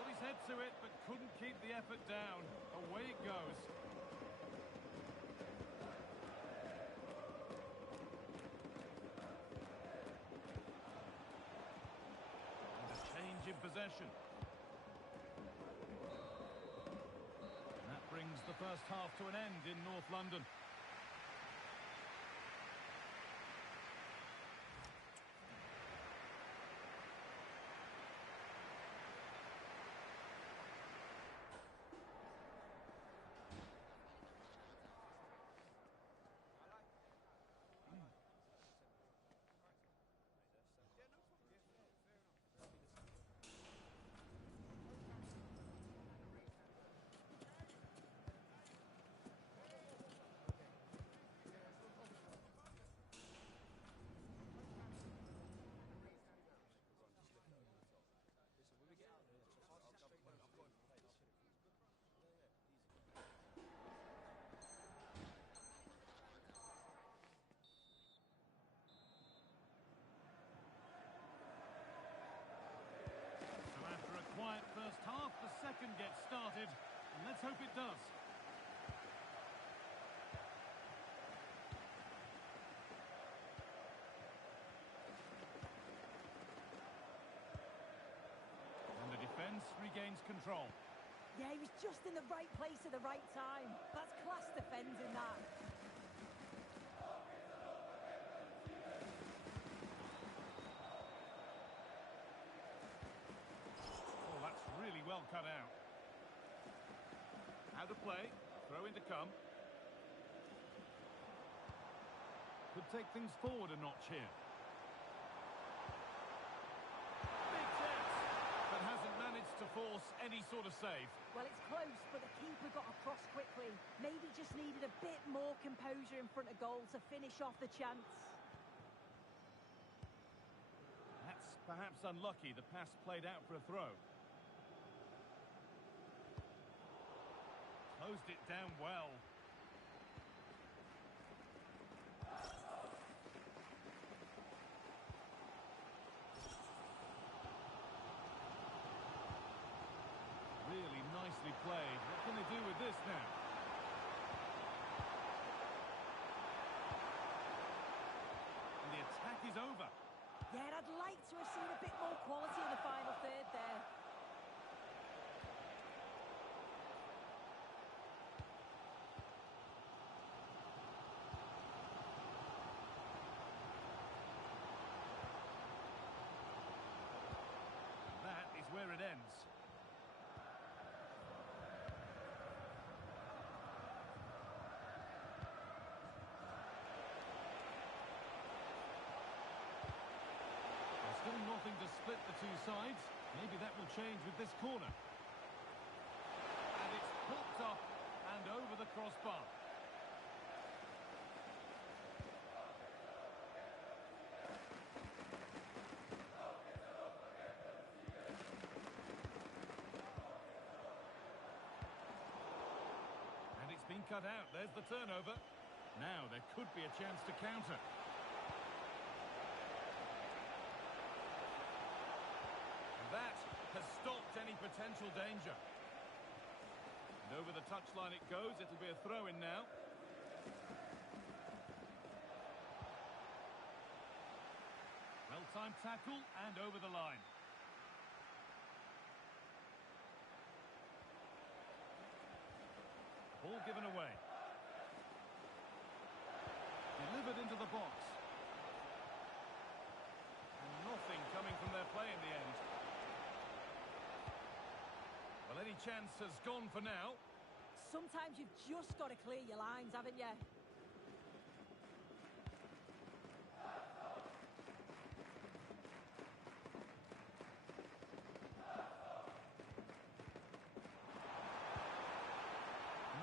Got his head to it, but couldn't keep the effort down. Away it goes. And a change in possession. And that brings the first half to an end in North London. So after a quiet first half, the second gets started, and let's hope it does. And the defence regains control. Yeah, he was just in the right place at the right time. That's class defending, that. play. Throw in to come. Could take things forward a notch here. Big chance, but hasn't managed to force any sort of save. Well, it's close, but the keeper got across quickly. Maybe just needed a bit more composure in front of goal to finish off the chance. That's perhaps unlucky. The pass played out for a throw. Closed it down well. Really nicely played. What can they do with this now? And the attack is over. Yeah, I'd like to have seen a bit more quality in the final third there. That is where it ends. Still nothing to split the two sides. Maybe that will change with this corner. And it's popped up and over the crossbar. And it's been cut out. There's the turnover. Now there could be a chance to counter. That has stopped any potential danger. And over the touchline it goes. It'll be a throw-in now. Well-timed tackle and over the line. Ball given away. Delivered into the box. And nothing coming from their play in the end. Well, any chance has gone for now. Sometimes you've just got to clear your lines, haven't you?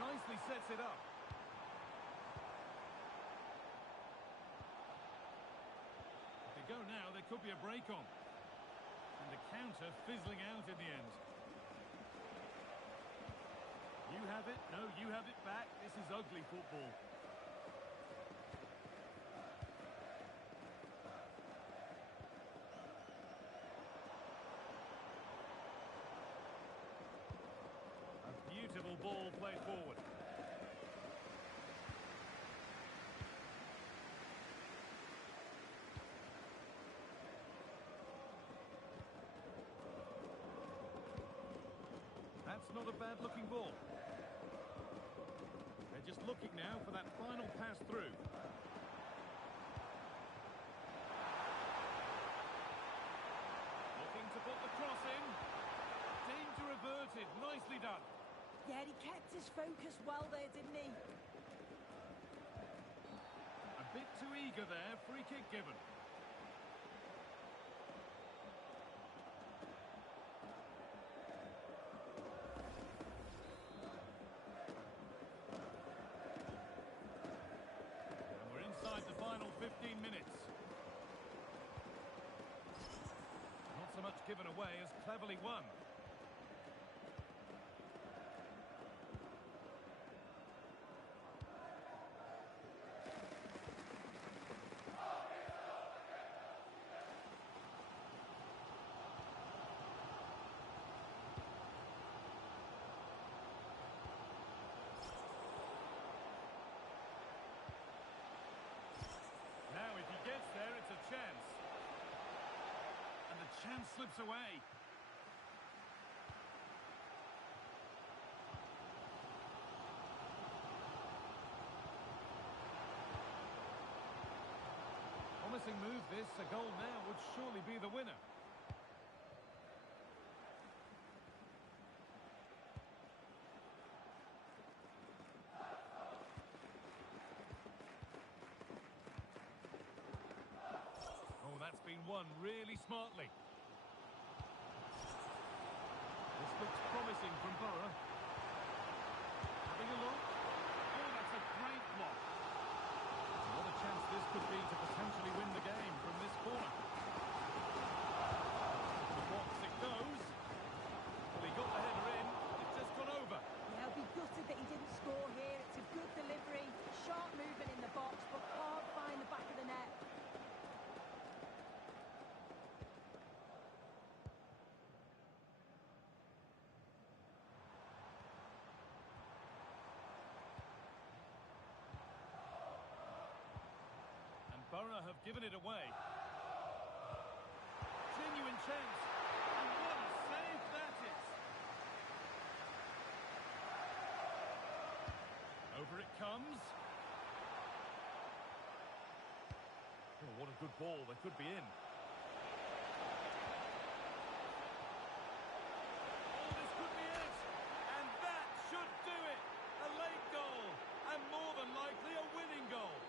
Nicely sets it up. If they go now, there could be a break on. And the counter fizzling out in the end. You have it, no, you have it back. This is ugly football. A beautiful ball played forward. That's not a bad-looking ball. They're just looking now for that final pass through. Looking to put the cross in. Danger averted. Nicely done. Yeah, he kept his focus well there, didn't he? A bit too eager there. Free kick given. The final 15 minutes. Not so much given away as cleverly won. Now, if he gets there, it's a chance. And the chance slips away. Promising move this. A goal now would surely be the winner. been won really smartly. This looks promising from Borough. Having a look. Oh, that's a great block. What a chance this could be to potentially win the game from this corner. The box it goes. Well, he got the header in. It's just gone over. Yeah, I'll be gutted that he didn't score here. It's a good delivery, sharp movement in the box, but can't find the back of the net. Borough have given it away. Genuine chance. And what a save that is. Over it comes. Oh, what a good ball. They could be in. Oh, this could be it. And that should do it. A late goal. And more than likely a winning goal.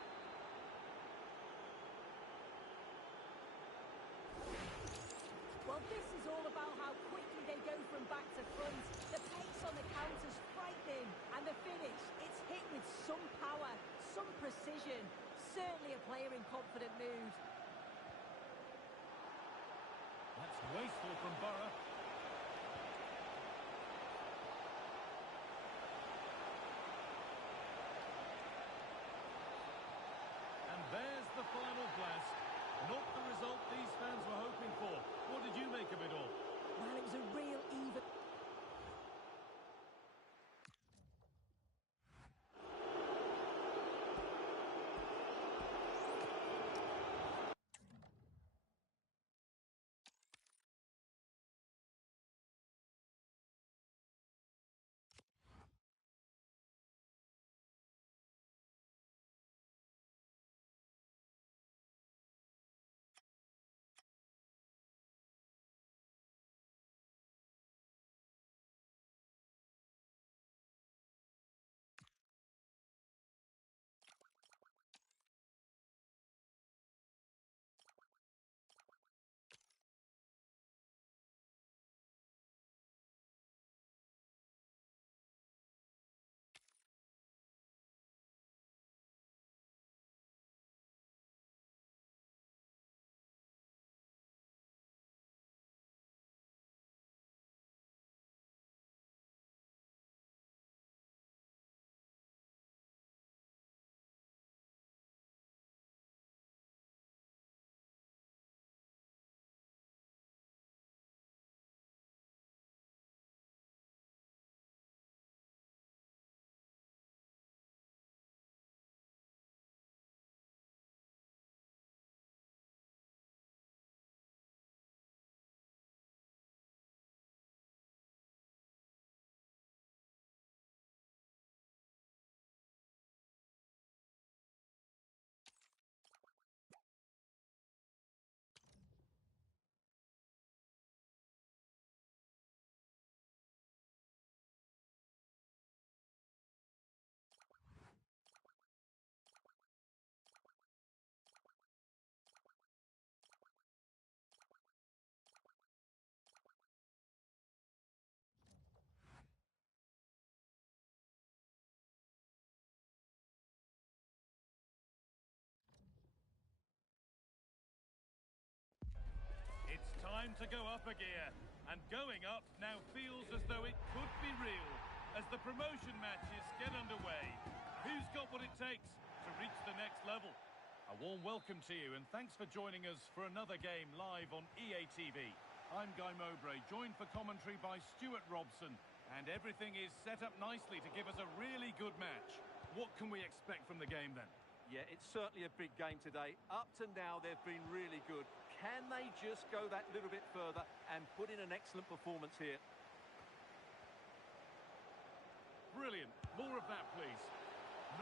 Well, this is all about how quickly they go from back to front. The pace on the counter's frightening. And the finish, it's hit with some power, some precision. Certainly a player in confident mood. That's wasteful from Borough. And there's the final blast. Not the result these fans were hoping for. What did you make of it all? Well, it was a real even... Time to go up a gear, and going up now feels as though it could be real as the promotion matches get underway. Who's got what it takes to reach the next level? A warm welcome to you, and thanks for joining us for another game live on EA TV. I'm Guy Mowbray, joined for commentary by Stuart Robson, and everything is set up nicely to give us a really good match. What can we expect from the game then? Yeah, it's certainly a big game today. Up to now, they've been really good. Can they just go that little bit further and put in an excellent performance here? Brilliant. More of that, please.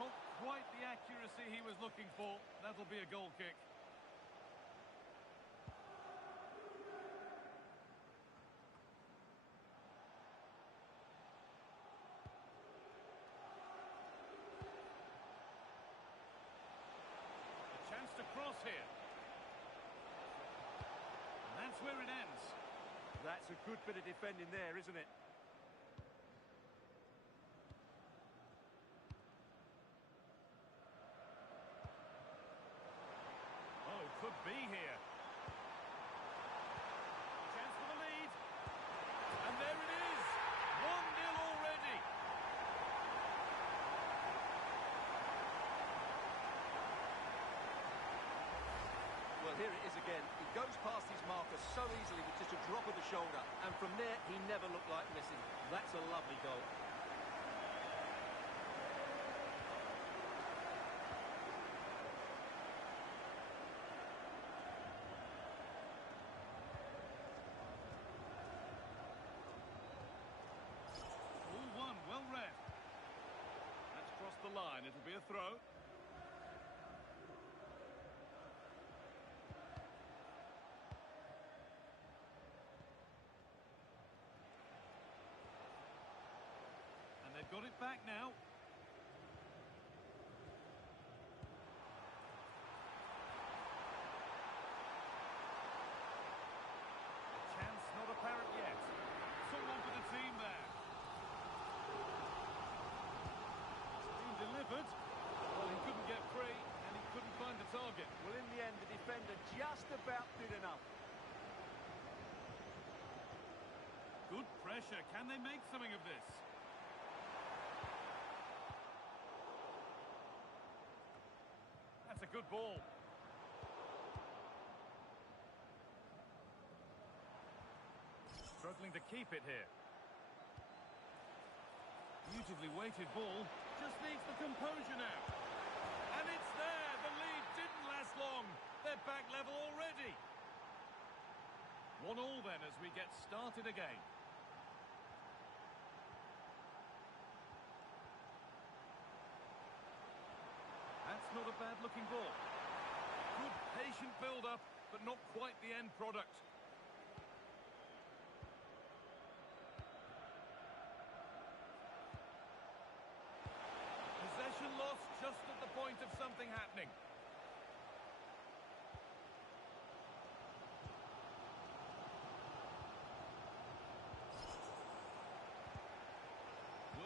Not quite the accuracy he was looking for. That'll be a goal kick. A chance to cross here. That's where it ends. That's a good bit of defending there, isn't it? Oh, could be here. Chance for the lead. And there it is. 1-0 already. Well, here it is again. He goes past his marker so easily with just a drop of the shoulder. And from there, he never looked like missing. That's a lovely goal. All one, well read. That's crossed the line. It'll be a throw. They've got it back now. The chance not apparent yet. Someone for the team there. It's been delivered. Well, he couldn't get free and he couldn't find the target. Well, in the end, the defender just about did enough. Good pressure. Can they make something of this? That's a good ball. Struggling to keep it here. Beautifully weighted ball. Just needs the composure now. And it's there. The lead didn't last long. They're back level already. 1-1 then as we get started again. That's not a bad-looking ball. Good, patient build-up, but not quite the end product. Possession lost just at the point of something happening.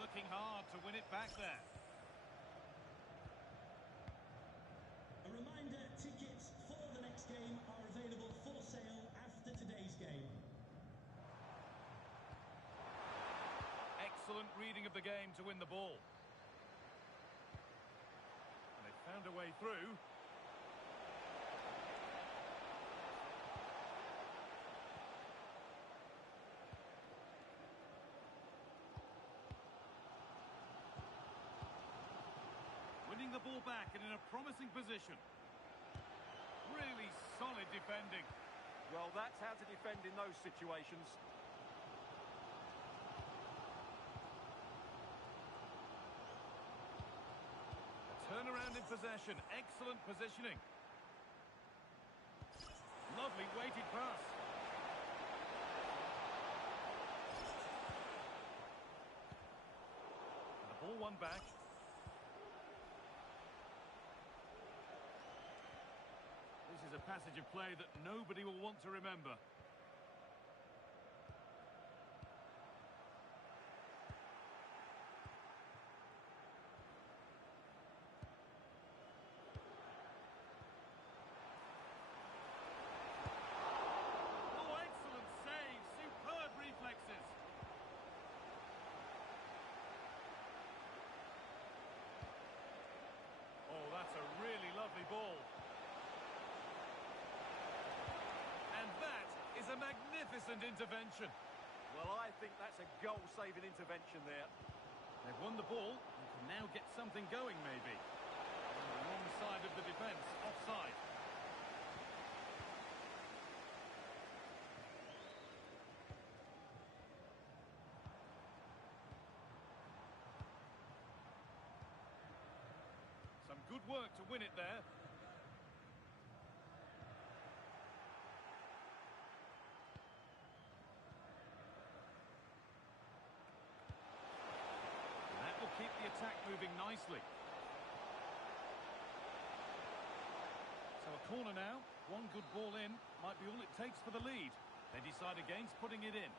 Working hard to win it back there. A reminder, tickets for the next game are available for sale after today's game. Excellent reading of the game to win the ball. And they found a way through. Winning the ball back and in a promising position. Really solid defending. Well, that's how to defend in those situations. A turnaround in possession. Excellent positioning. Lovely weighted pass. And the ball won back. This is a passage of play that nobody will want to remember. Oh, excellent save. Superb reflexes. Oh, that's a really lovely ball. And that is a magnificent intervention. Well, I think that's a goal-saving intervention there. They've won the ball and can now get something going, maybe. On the wrong side of the defence, offside. Some good work to win it there. Keep the attack moving nicely. So a corner now. One good ball in might be all it takes for the lead. They decide against putting it in.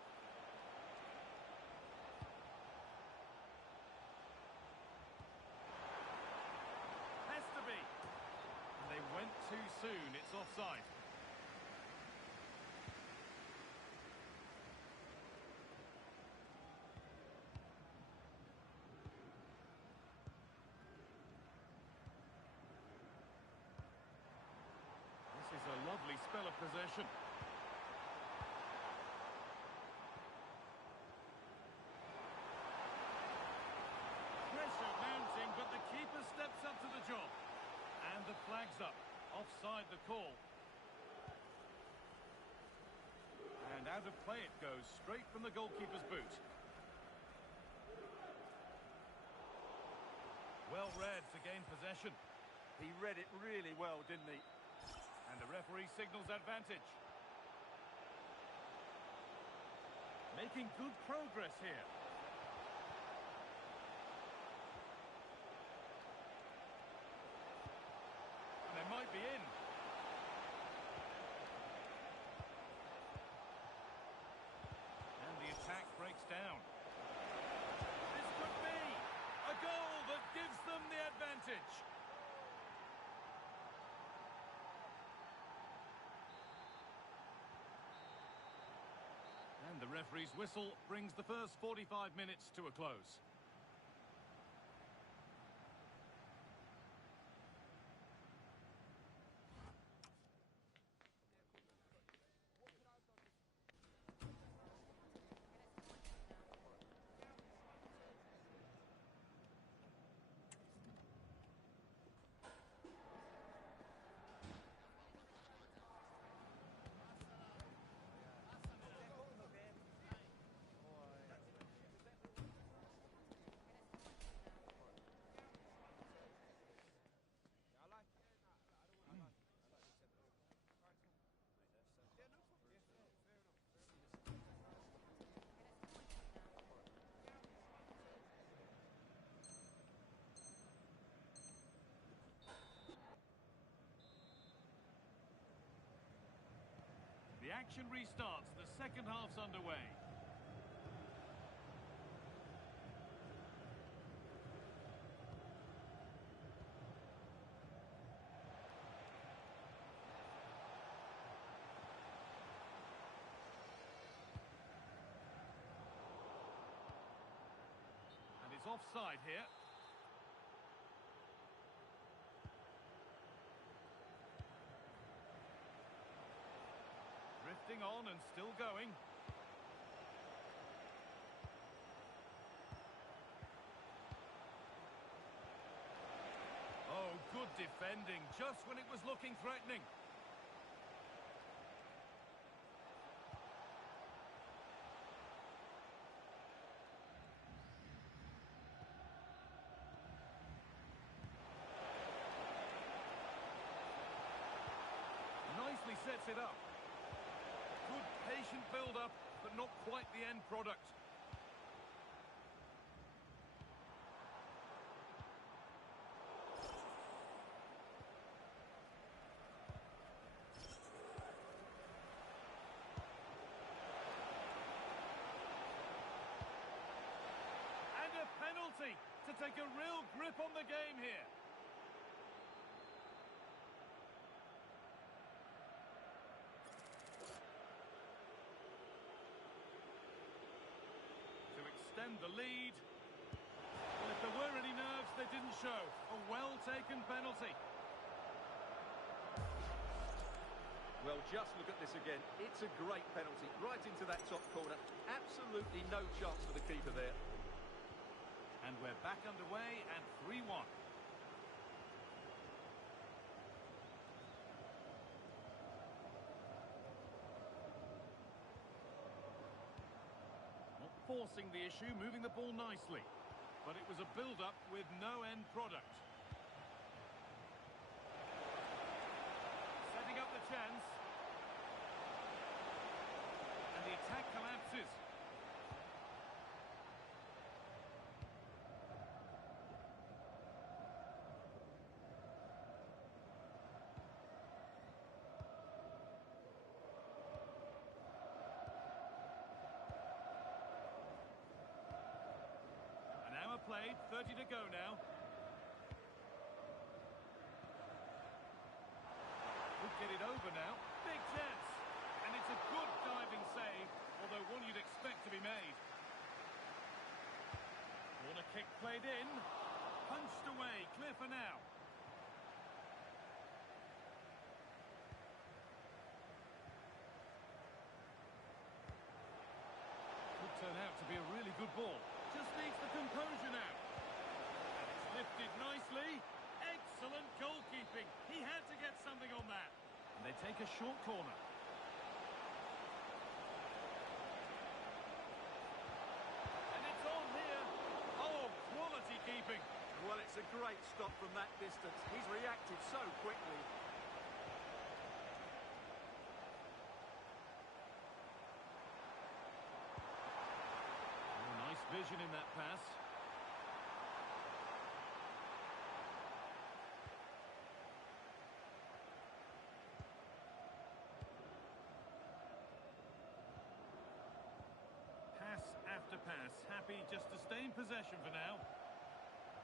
Has to be. And they went too soon. It's offside. This is a lovely spell of possession. Pressure mounting, but the keeper steps up to the job. And the flag's up. Offside the call. And out of play it goes, straight from the goalkeeper's boot. Well read to gain possession. He read it really well, didn't he? And the referee signals advantage. Making good progress here. And they might be in. And the attack breaks down. This could be a goal that gives them the advantage. And the referee's whistle brings the first 45 minutes to a close. The action restarts. The second half's underway. And it's offside here. Drifting on and still going. Oh, good defending, just when it was looking threatening. Nicely sets it up. Good patient build-up, but not quite the end product. And a penalty to take a real grip on the game here. Extend the lead. Well, if there were any nerves, they didn't show. A well-taken penalty. Well, just look at this again. It's a great penalty, right into that top corner. Absolutely no chance for the keeper there. And we're back underway at 3-1. Forcing the issue, moving the ball nicely. But it was a build-up with no end product. Setting up the chance. And the attack collapses. 30 to go now. Could get it over now. Big chance. And it's a good diving save, although one you'd expect to be made. Corner kick played in. Punched away. Clear for now. Could turn out to be a really good ball. Just needs the composure now. And it's lifted nicely. Excellent goalkeeping. He had to get something on that. And they take a short corner. And it's on here. Oh, quality keeping. Well, it's a great stop from that distance. He's reacted so quickly. Oh, nice vision in that pass. Pass after pass. Happy just to stay in possession for now.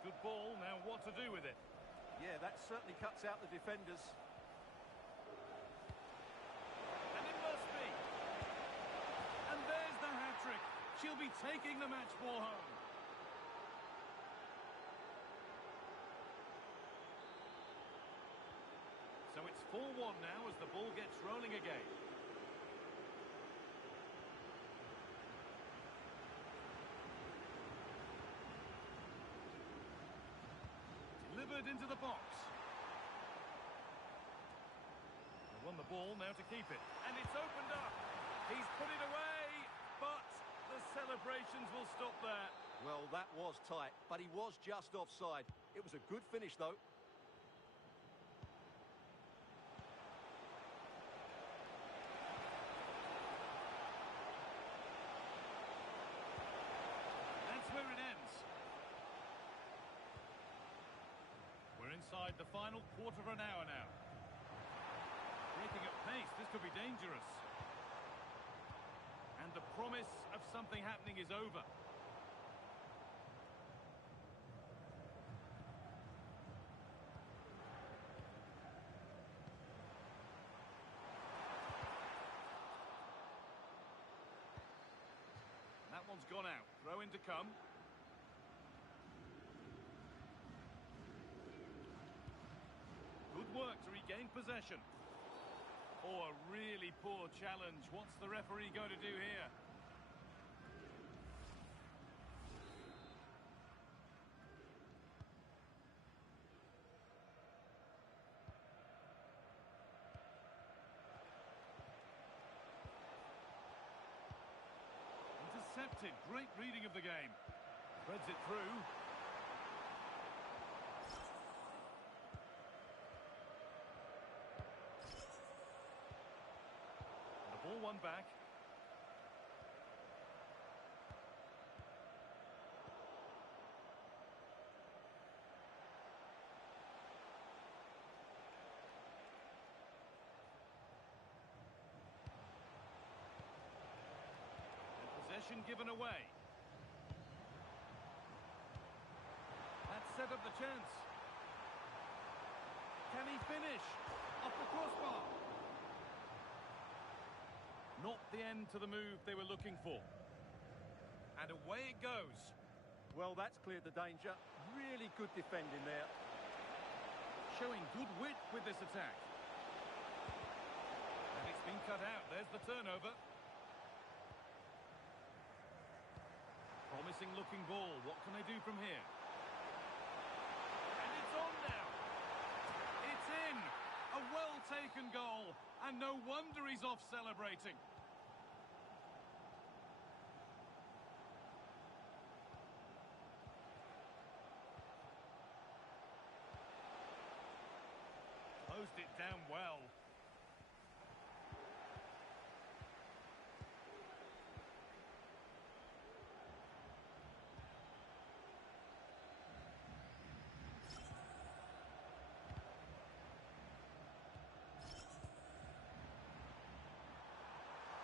Good ball, now what to do with it? Yeah, that certainly cuts out the defenders. And it must be. And there's the hat-trick. She'll be taking the match ball home. So it's 4-1 now as the ball gets rolling again. Delivered into the box. They won the ball, now to keep it. And it's opened up. He's put it away, but the celebrations will stop there. Well, that was tight, but he was just offside. It was a good finish, though. That's where it ends. We're inside the final quarter of an hour now. Breaking at pace, this could be dangerous. And the promise of something happening is over. That one's gone out. Throw in to come. Good work to regain possession. Oh, a really poor challenge. What's the referee going to do here? Intercepted. Great reading of the game. Threads it through. The ball won back. Possession given away. That set up the chance. Can he finish? Off the crossbar. Not the end to the move they were looking for. And away it goes. Well, that's cleared the danger. Really good defending there. Showing good wit with this attack. And it's been cut out. There's the turnover. Promising looking ball. What can they do from here? And it's on now. It's in. A well-taken goal. And no wonder he's off celebrating. Closed it down well.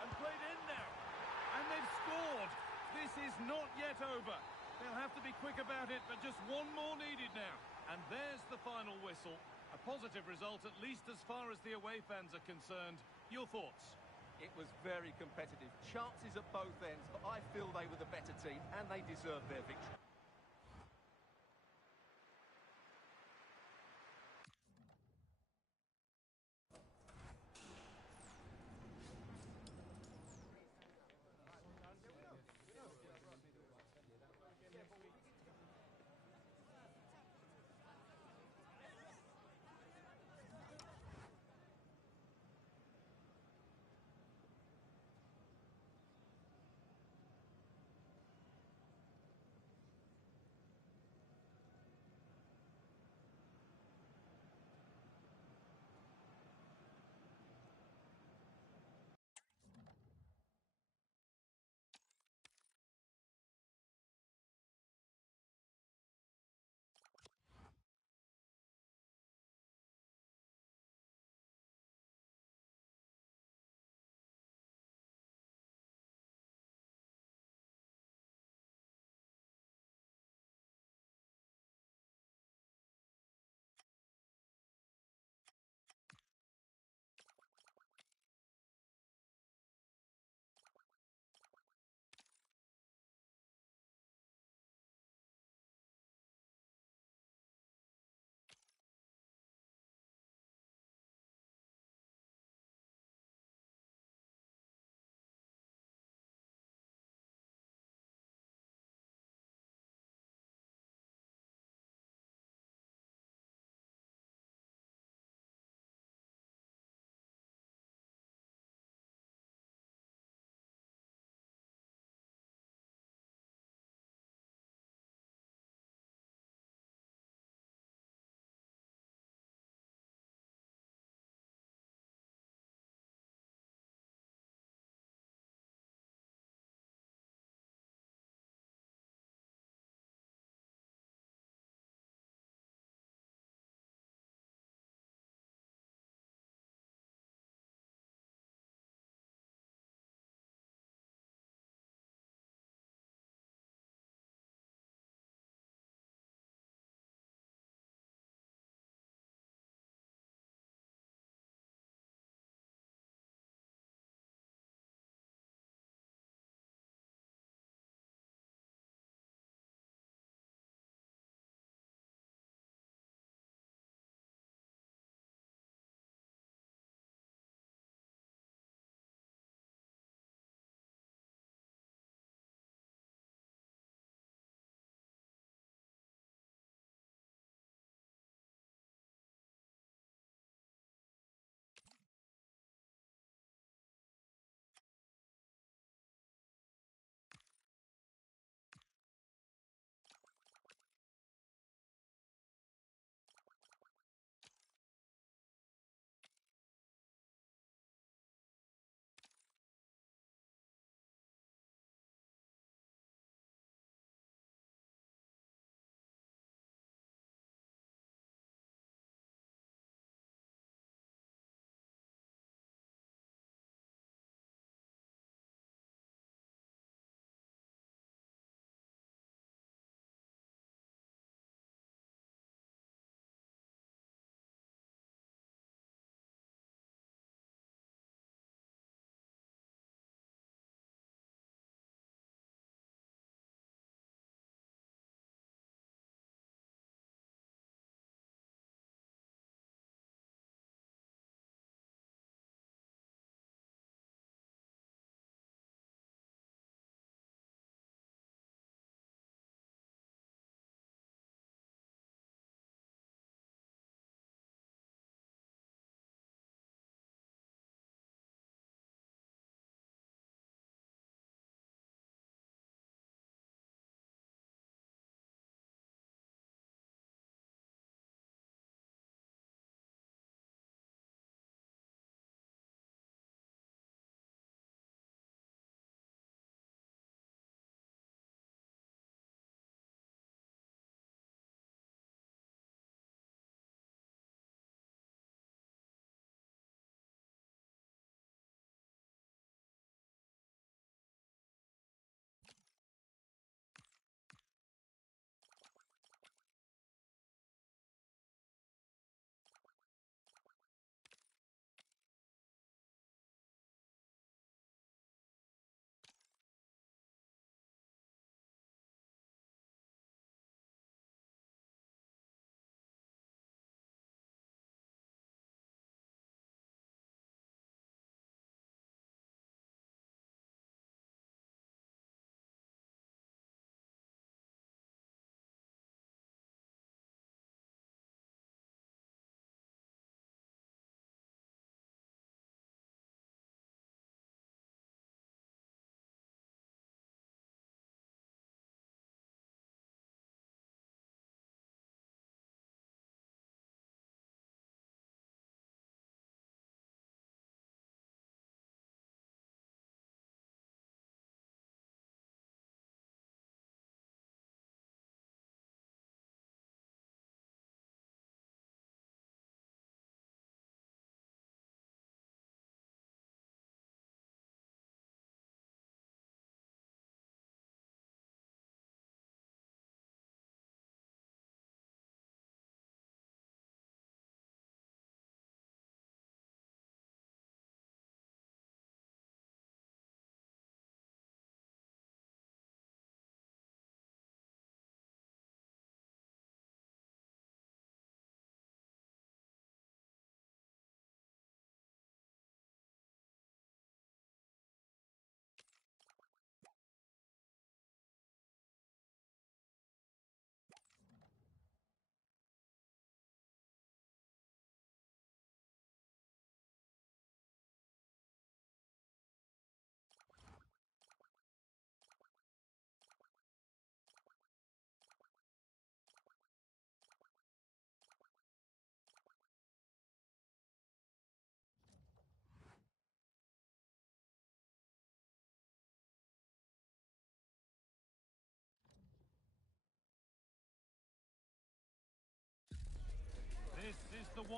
And played in now. And they've scored. This is not yet over. They'll have to be quick about it, but just one more needed now. And there's the final whistle. A positive result, at least as far as the away fans are concerned. Your thoughts? It was very competitive. Chances at both ends, but I feel they were the better team and they deserved their victory.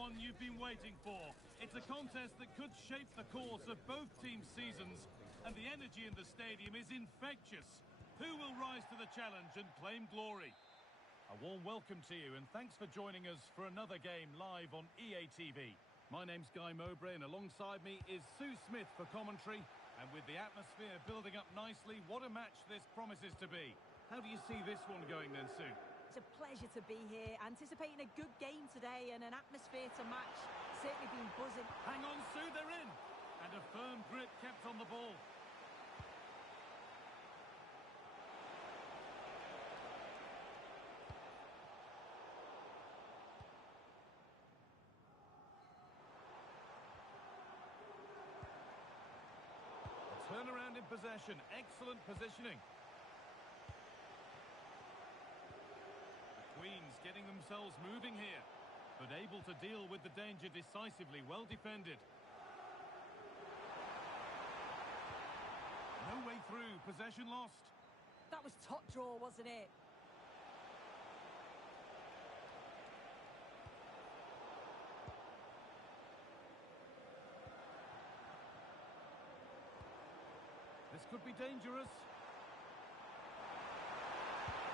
one you've been waiting for. It's a contest that could shape the course of both teams' seasons, and the energy in the stadium is infectious. Who will rise to the challenge and claim glory? A warm welcome to you, and thanks for joining us for another game live on EA TV. My name's Guy Mowbray, and alongside me is Sue Smith for commentary. And with the atmosphere building up nicely, what a match this promises to be. How do you see this one going then, Sue? It's a pleasure to be here, anticipating a good game today and an atmosphere to match. Certainly been buzzing. Hang on, Sue, they're in! And a firm grip kept on the ball. A turnaround in possession, excellent positioning. Queens getting themselves moving here, but able to deal with the danger decisively, well defended. No way through, possession lost. That was top draw, wasn't it? This could be dangerous.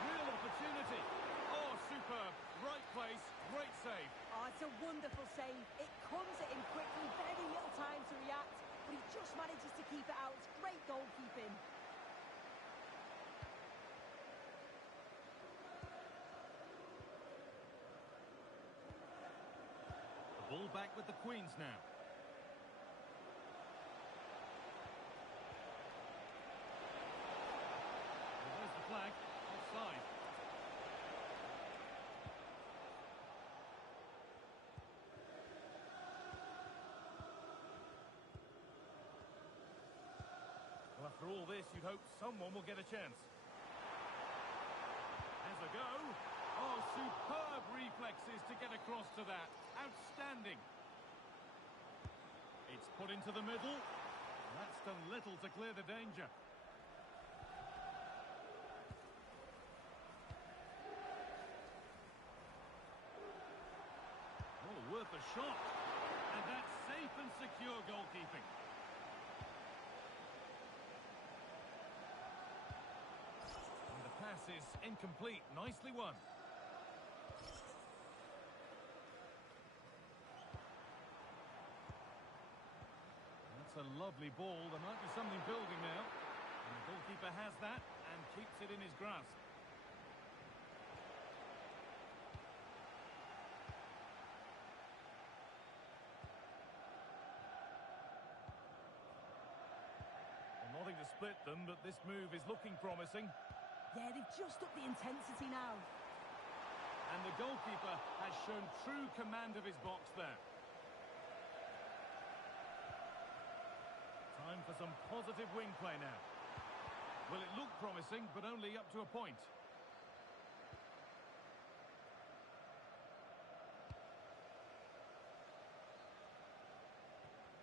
Real opportunity. Oh, superb. Right place, great save. Oh, it's a wonderful save. It comes at him quickly, very little time to react, but he just manages to keep it out. It's great goalkeeping. The ball back with the Queens now. Well, there's the flag. Offside. Well, after all this, you'd hope someone will get a chance. Has a go. Oh, superb reflexes to get across to that. Outstanding. It's put into the middle. That's done little to clear the danger. Oh, worth a shot. And that's safe and secure goalkeeping. And the pass is incomplete. Nicely won. That's a lovely ball. There might be something building now. And the goalkeeper has that and keeps it in his grasp. Well, nothing to split them, but this move is looking promising. Yeah, they've just upped the intensity now. And the goalkeeper has shown true command of his box there. Time for some positive wing play now. Well, it looked promising, but only up to a point.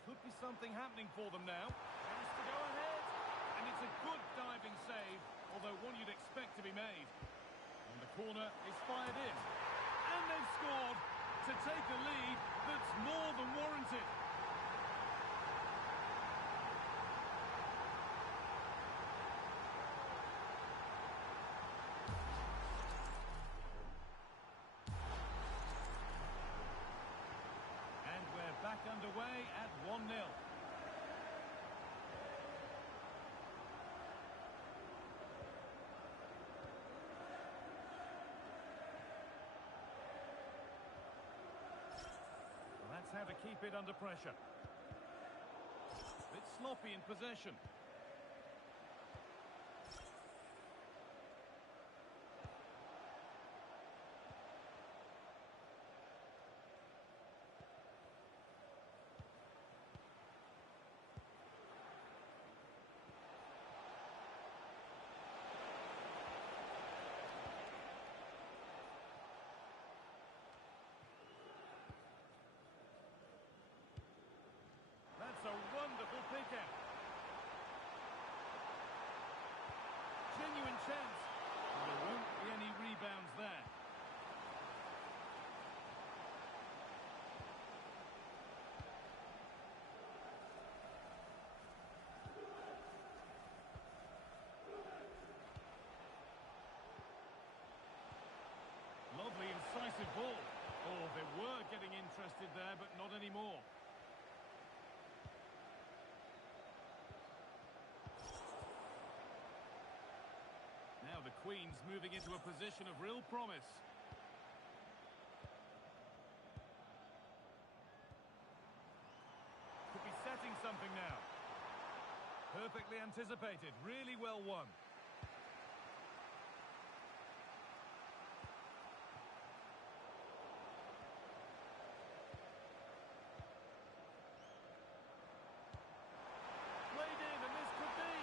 Could be something happening for them now. Has to go ahead. And it's a good diving save, although one you'd expect to be made. And the corner is fired in. And they've scored to take a lead that's more than warranted. And we're back underway at 1-0. That's how to keep it under pressure. Bit sloppy in possession. That's a wonderful pick out. Genuine chance. And there won't be any rebounds there. but not anymore. Now the Queen's moving into a position of real promise. Could be setting something now. Perfectly anticipated, really well won. Played in, and this could be.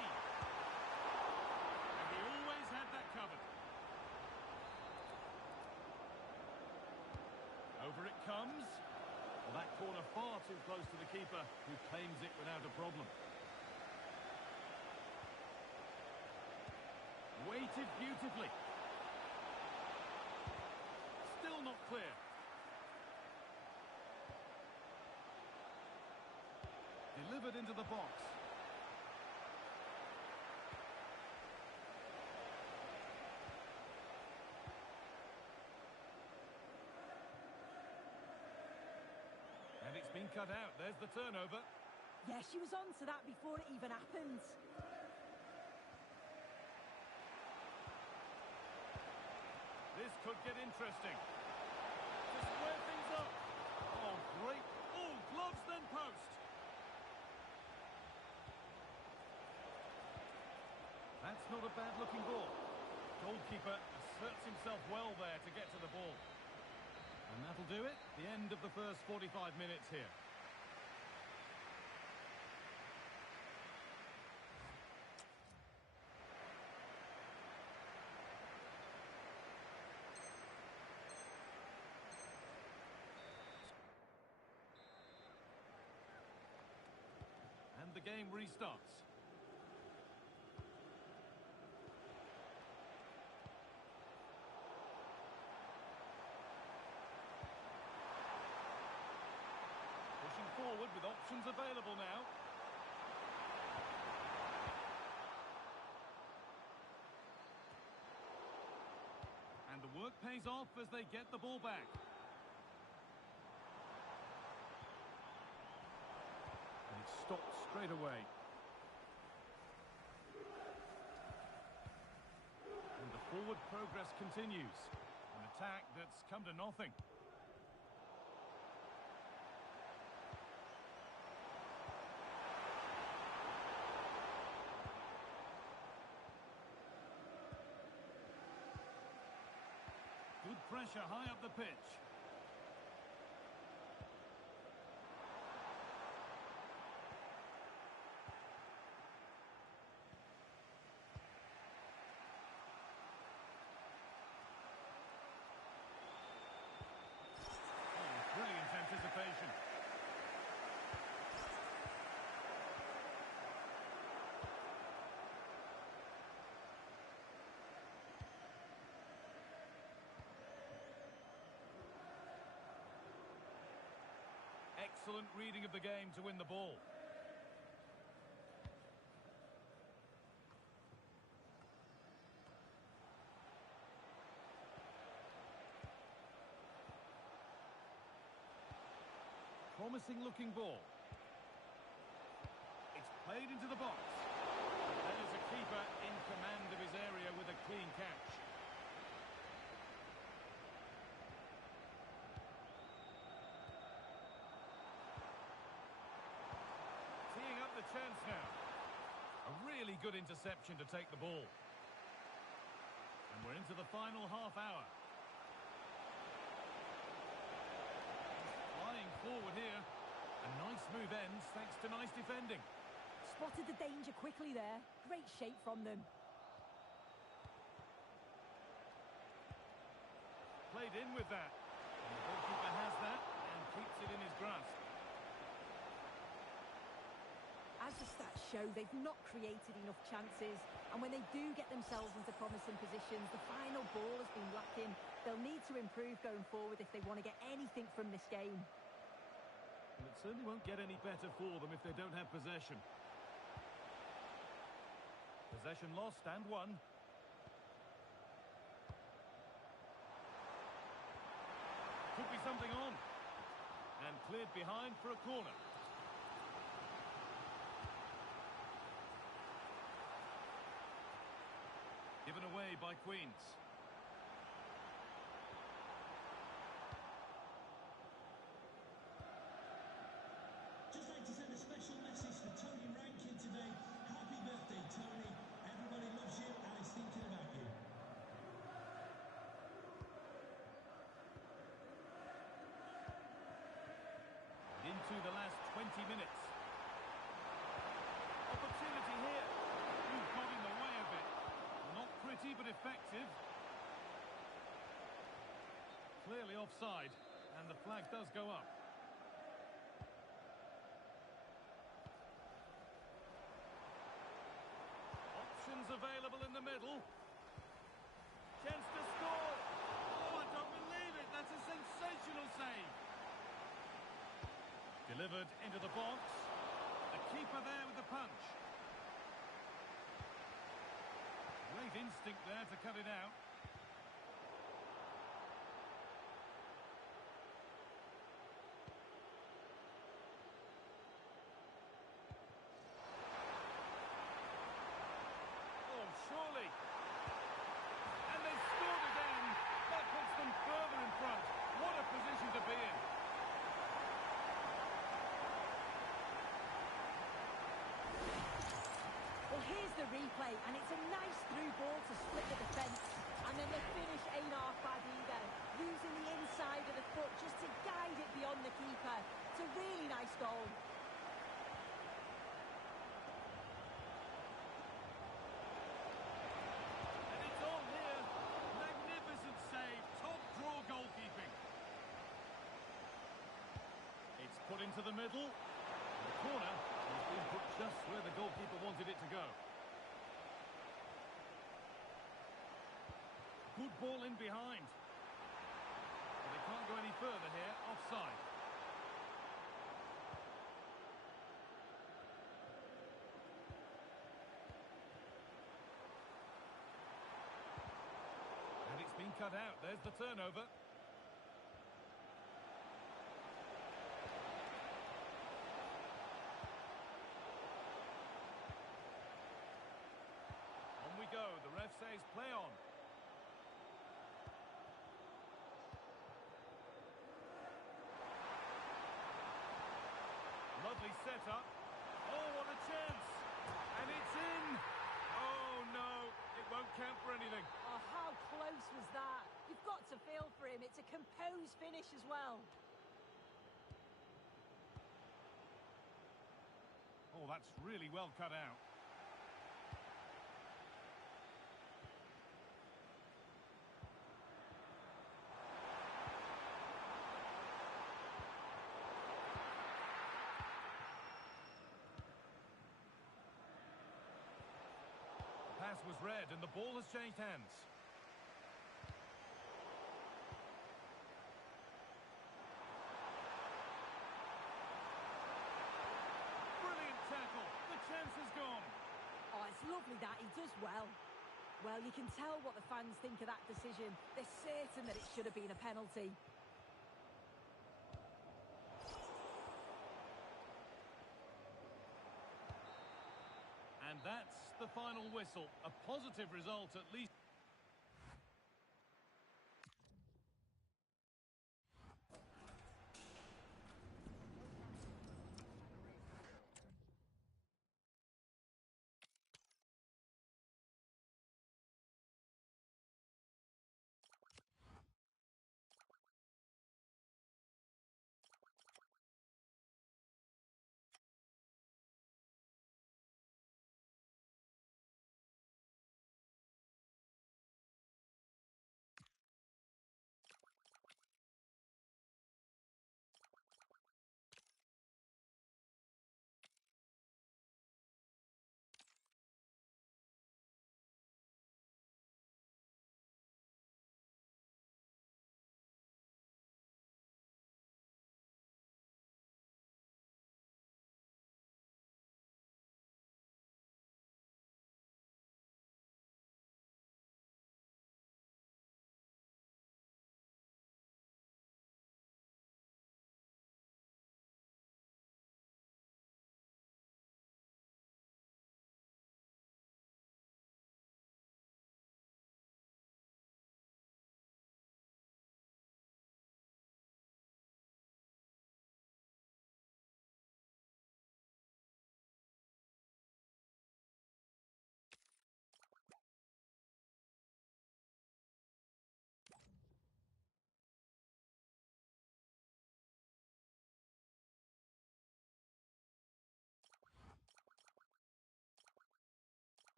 And he always had that covered. Over it comes. Well, that corner far too close to the keeper, who claims it without a problem. Weighted beautifully. Still not clear. Delivered into the box. And it's been cut out. There's the turnover. Yeah, she was on to that before it even happened. This could get interesting. To square things up. Oh, great. Oh, gloves then post. That's not a bad-looking ball. Goalkeeper asserts himself well there to get to the ball. And that'll do it. The end of the first 45 minutes here. And the game restarts. Pushing forward with options available now. And the work pays off as they get the ball back. And it stopped straight away. And the forward progress continues. An attack that's come to nothing. Good pressure high up the pitch. Oh, brilliant anticipation. Excellent reading of the game to win the ball. Promising looking ball. It's played into the box. There's a keeper in command of his area with a clean catch. Teeing up the chance now. A really good interception to take the ball. And we're into the final half hour. Flying forward here. A nice move ends thanks to nice defending. Spotted the danger quickly there. Great shape from them. Played in with that. And the goalkeeper has that and keeps it in his grasp. As the stats show, they've not created enough chances, and when they do get themselves into promising positions, the final ball has been lacking. They'll need to improve going forward if they want to get anything from this game. Well, it certainly won't get any better for them if they don't have possession. Possession lost and won. Could be something on. And cleared behind for a corner. Given away by Queens. Just like to send a special message to Tony Rankin today. Happy birthday, Tony. Everybody loves you and is thinking about you. Into the last 20 minutes. Opportunity here. You've got in the way of it. Not pretty, but effective. Clearly offside, and the flag does go up. Options available in the middle. Chance to score. Oh, I don't believe it. That's a sensational save. Delivered into the box. The keeper there with the punch. Great instinct there to cut it out. Oh, surely. And they scored again. That puts them further in front. What a position to be in. Well, here's the replay, and it's a nice through ball to split the defence. And then the finish ain't half bad either. Using the inside of the foot just to guide it beyond the keeper. It's a really nice goal. And it's on here. Magnificent save. Top draw goalkeeping. It's put into the middle. The corner has been put just where the goalkeeper wanted it to go. Good ball in behind. But they can't go any further here. Offside. And it's been cut out. There's the turnover. On we go. The ref says play on. Lovely setup. Oh, what a chance. And it's in. Oh, no. It won't count for anything. Oh, how close was that? You've got to feel for him. It's a composed finish as well. Oh, that's really well cut out. The pass was read and the ball has changed hands. Brilliant tackle. The chance is gone. Oh, it's lovely that. He does well. Well, you can tell what the fans think of that decision. They're certain that it should have been a penalty. And that's the final whistle. A positive result at least.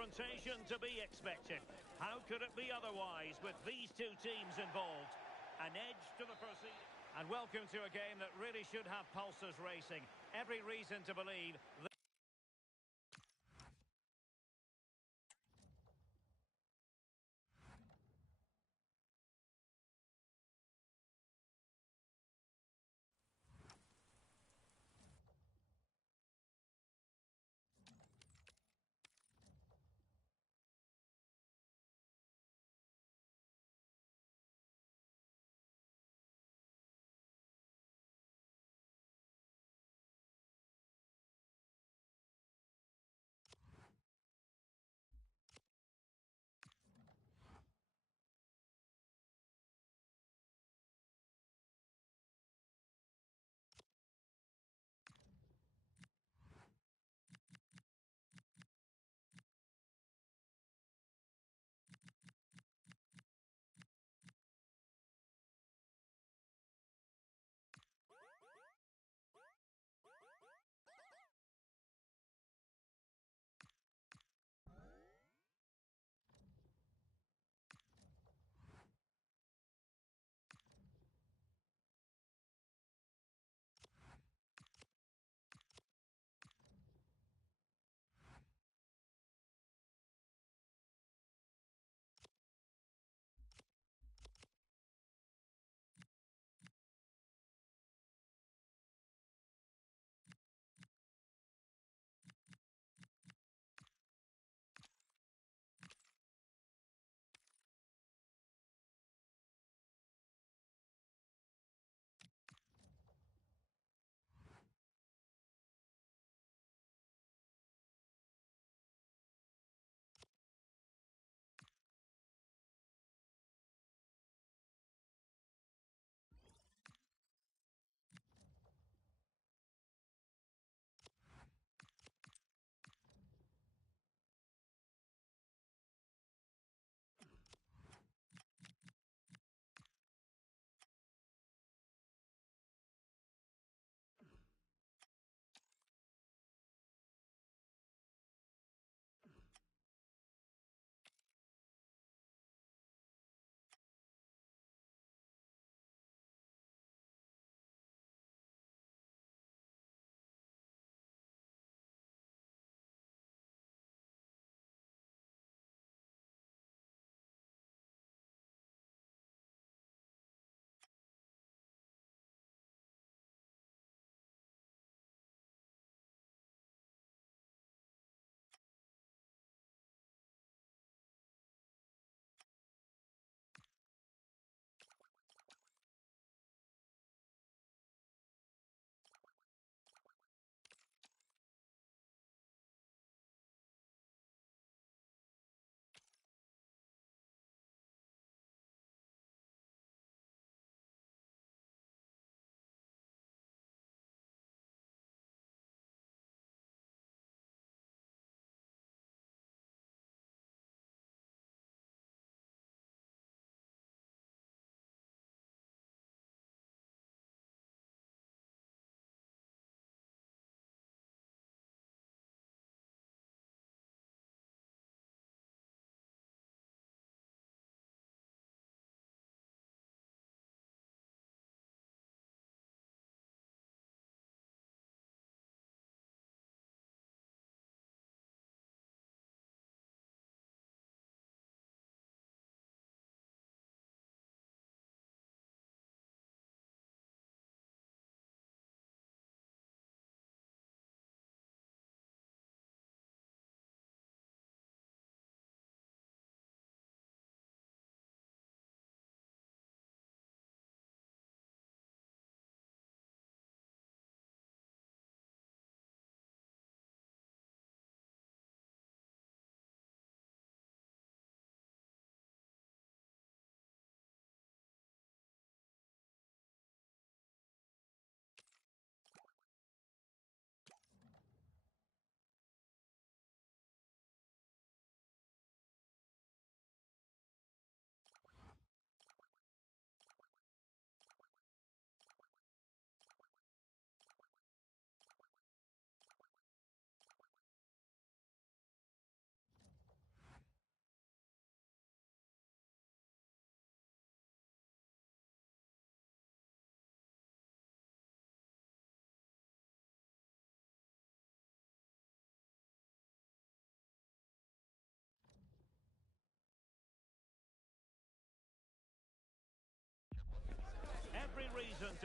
confrontation to be expected. How could it be otherwise with these two teams involved? An edge to the proceeding. And welcome to a game that really should have pulses racing. Every reason to believe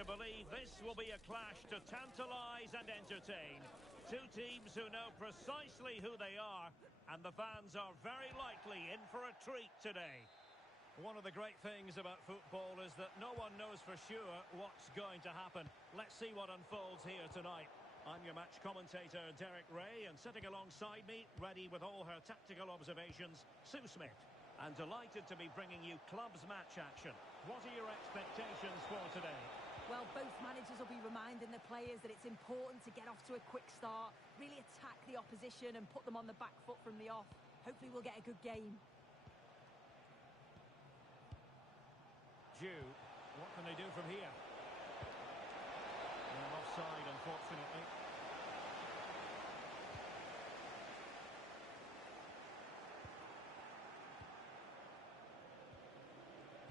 to believe this will be a clash to tantalise and entertain. Two teams who know precisely who they are, and the fans are very likely in for a treat today. One of the great things about football is that no one knows for sure what's going to happen. Let's see what unfolds here tonight. I'm your match commentator, Derek Ray, and sitting alongside me, ready with all her tactical observations, Sue Smith. And delighted to be bringing you clubs match action. What are your expectations for today? Well, both managers will be reminding the players that it's important to get off to a quick start, really attack the opposition and put them on the back foot from the off. Hopefully we'll get a good game. Jew, what can they do from here? And offside, unfortunately.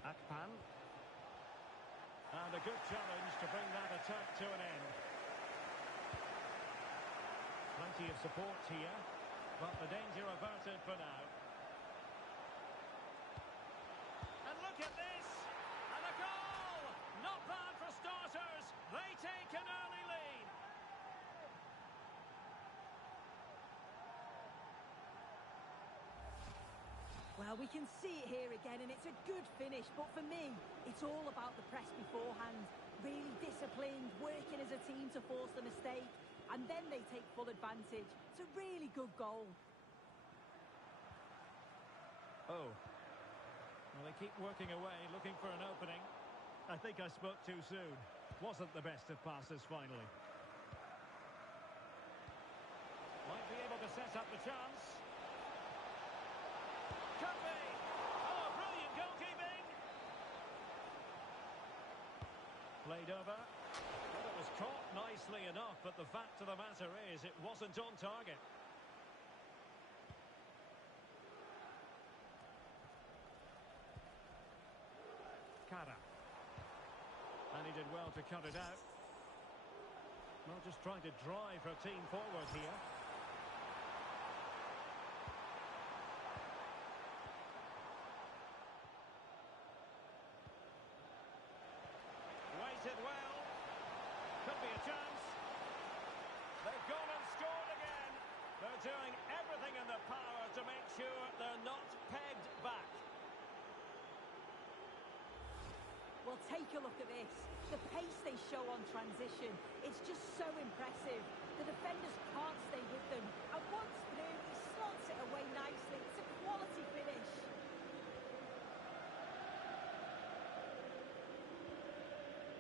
Akpan. And a good challenge to bring that attack to an end. Plenty of support here, but the danger averted for now. And look at this! And a goal! Not bad for starters. They take an early lead. Well, we can see it here again, and it's a good finish. But for me, it's all about the press beforehand. Really disciplined, working as a team to force the mistake, and then they take full advantage. It's a really good goal. Oh. Well, they keep working away, looking for an opening. I think I spoke too soon. Wasn't the best of passes, finally. Might be able to set up the chance. Could be! Oh, brilliant goalkeeping! Played over. Well, it was caught nicely enough, but the fact of the matter is it wasn't on target. Kara. And he did well to cut it out. Well, just trying to drive her team forward here. Waited well. Could be a chance. They've gone and scored again. They're doing everything in their power to make sure they're not pegged back. Well, take a look at this. The pace they show on transition, it's just so impressive. The defenders can't stay with them. And once through, he slots it away nicely. It's a quality finish.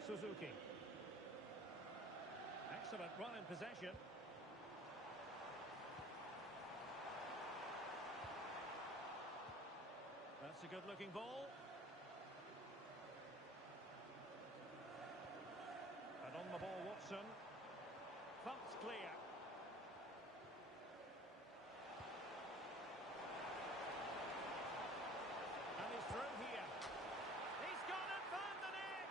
Suzuki. Excellent run in possession. That's a good-looking ball. And on the ball, Watson. Thumped clear. And he's through here. He's gone and found the net!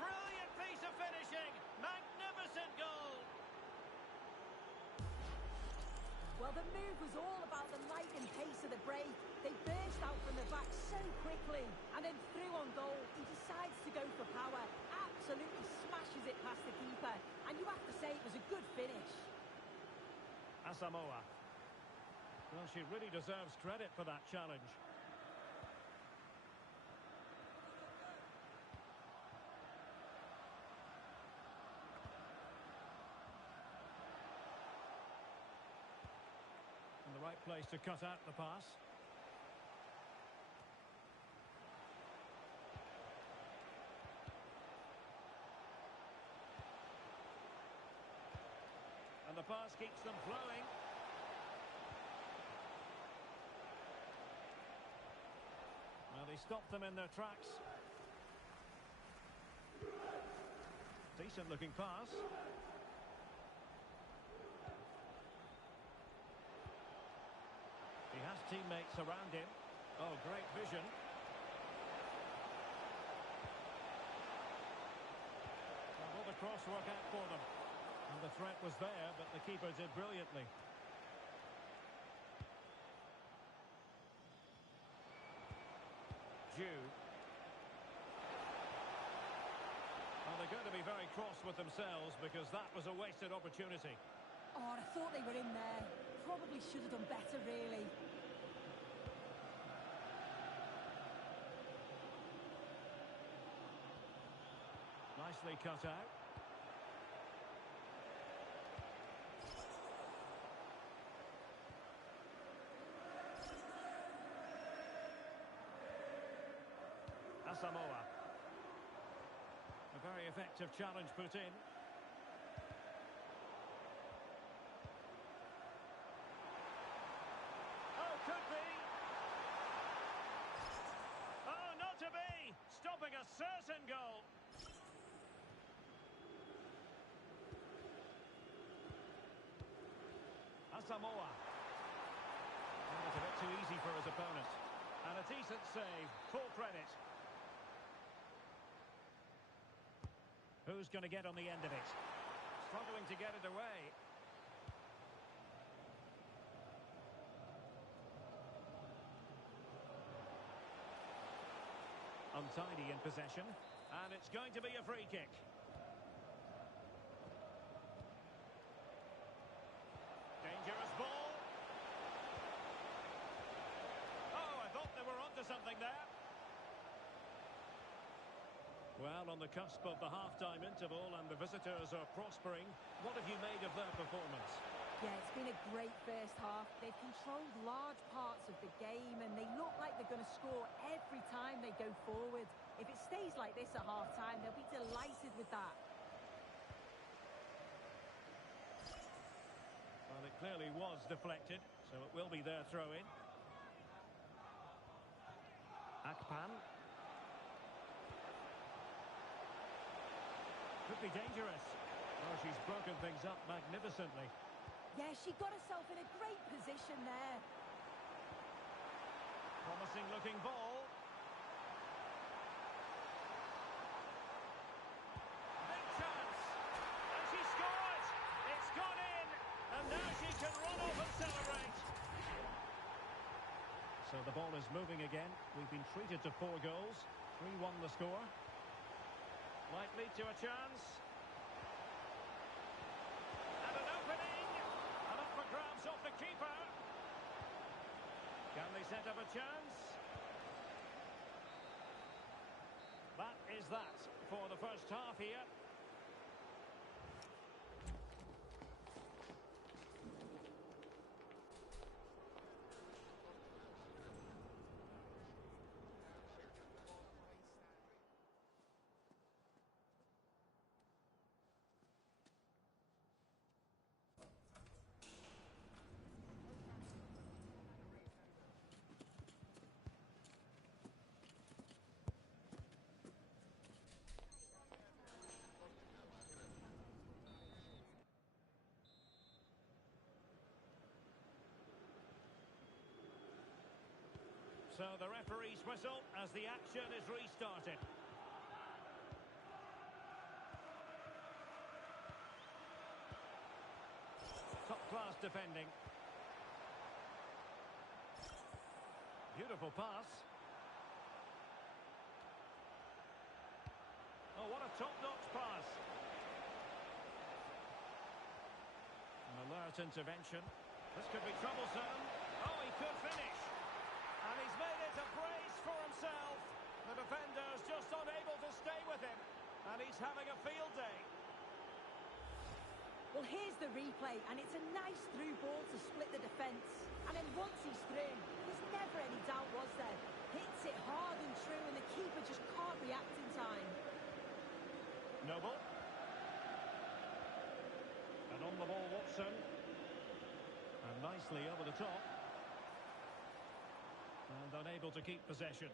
Brilliant piece of finishing. Magnificent goal. Well, the move was all about the lightning pace of the break. They burst out from the back so quickly. And then through on goal, he decides to go for power. Absolutely smashes it past the keeper. And you have to say it was a good finish. Asamoah. Well, she really deserves credit for that challenge. And the right place to cut out the pass. And the pass keeps them flowing. Well, they stopped them in their tracks. Decent looking pass. He has teammates around him. Oh, great vision. Well, will the cross work out for them? And the threat was there, but the keeper did brilliantly. Jew. Well, they're going to be very cross with themselves because that was a wasted opportunity. Oh, I thought they were in there. Probably should have done better, really. Nicely cut out. Asamoah. A very effective challenge put in. Oh, could be. Oh, not to be. Stopping a certain goal. Asamoah. And it's a bit too easy for his opponent. And a decent save. Full credit. Who's going to get on the end of it? Struggling to get it away. Untidy in possession. And it's going to be a free kick. Dangerous ball. Oh, I thought they were onto something there. Well, on the cusp of the half-time interval and the visitors are prospering, what have you made of their performance? Yeah, it's been a great first half. They've controlled large parts of the game and they look like they're going to score every time they go forward. If it stays like this at half-time, they'll be delighted with that. Well, it clearly was deflected, so it will be their throw-in. Akpan. Could be dangerous. Oh, she's broken things up magnificently. Yeah, she got herself in a great position there. Promising looking ball. Big chance. And she scored. It's gone in. And now she can run off and celebrate. So the ball is moving again. We've been treated to 4 goals. 3-1 the score. Might lead to a chance. And an opening. And up for grabs off the keeper. Can they set up a chance? That is that for the first half here. So the referee's whistle as the action is restarted. Top-class defending. Beautiful pass. Oh, what a top-notch pass. An alert intervention. This could be troublesome. Oh, he could finish. And he's made it a brace for himself. The defender's just unable to stay with him. And he's having a field day. Well, here's the replay, and it's a nice through ball to split the defence. And then once he's through, there's never any doubt, was there? Hits it hard and true, and the keeper just can't react in time. Noble. And on the ball, Watson. And nicely over the top. And unable to keep possession.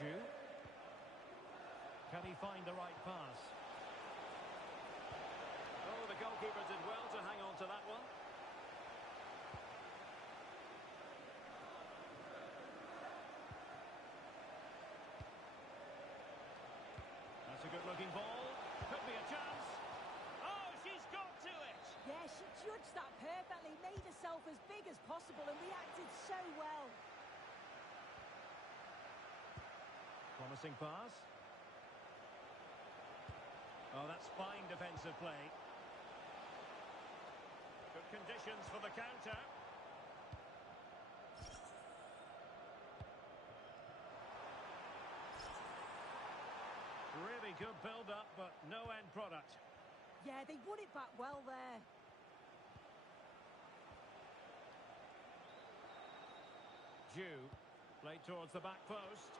Jew. Can he find the right pass? Oh, the goalkeeper did well to hang on to that one. That's a good-looking ball. Could be a chance. Oh, she's got to it. Yeah, she judged that perfectly, made herself as big as possible and reacted so well. Promising pass. Oh, that's fine defensive play. Good conditions for the counter. Really good build-up, but no end product. Yeah, they won it back well there. Jew, played towards the back post.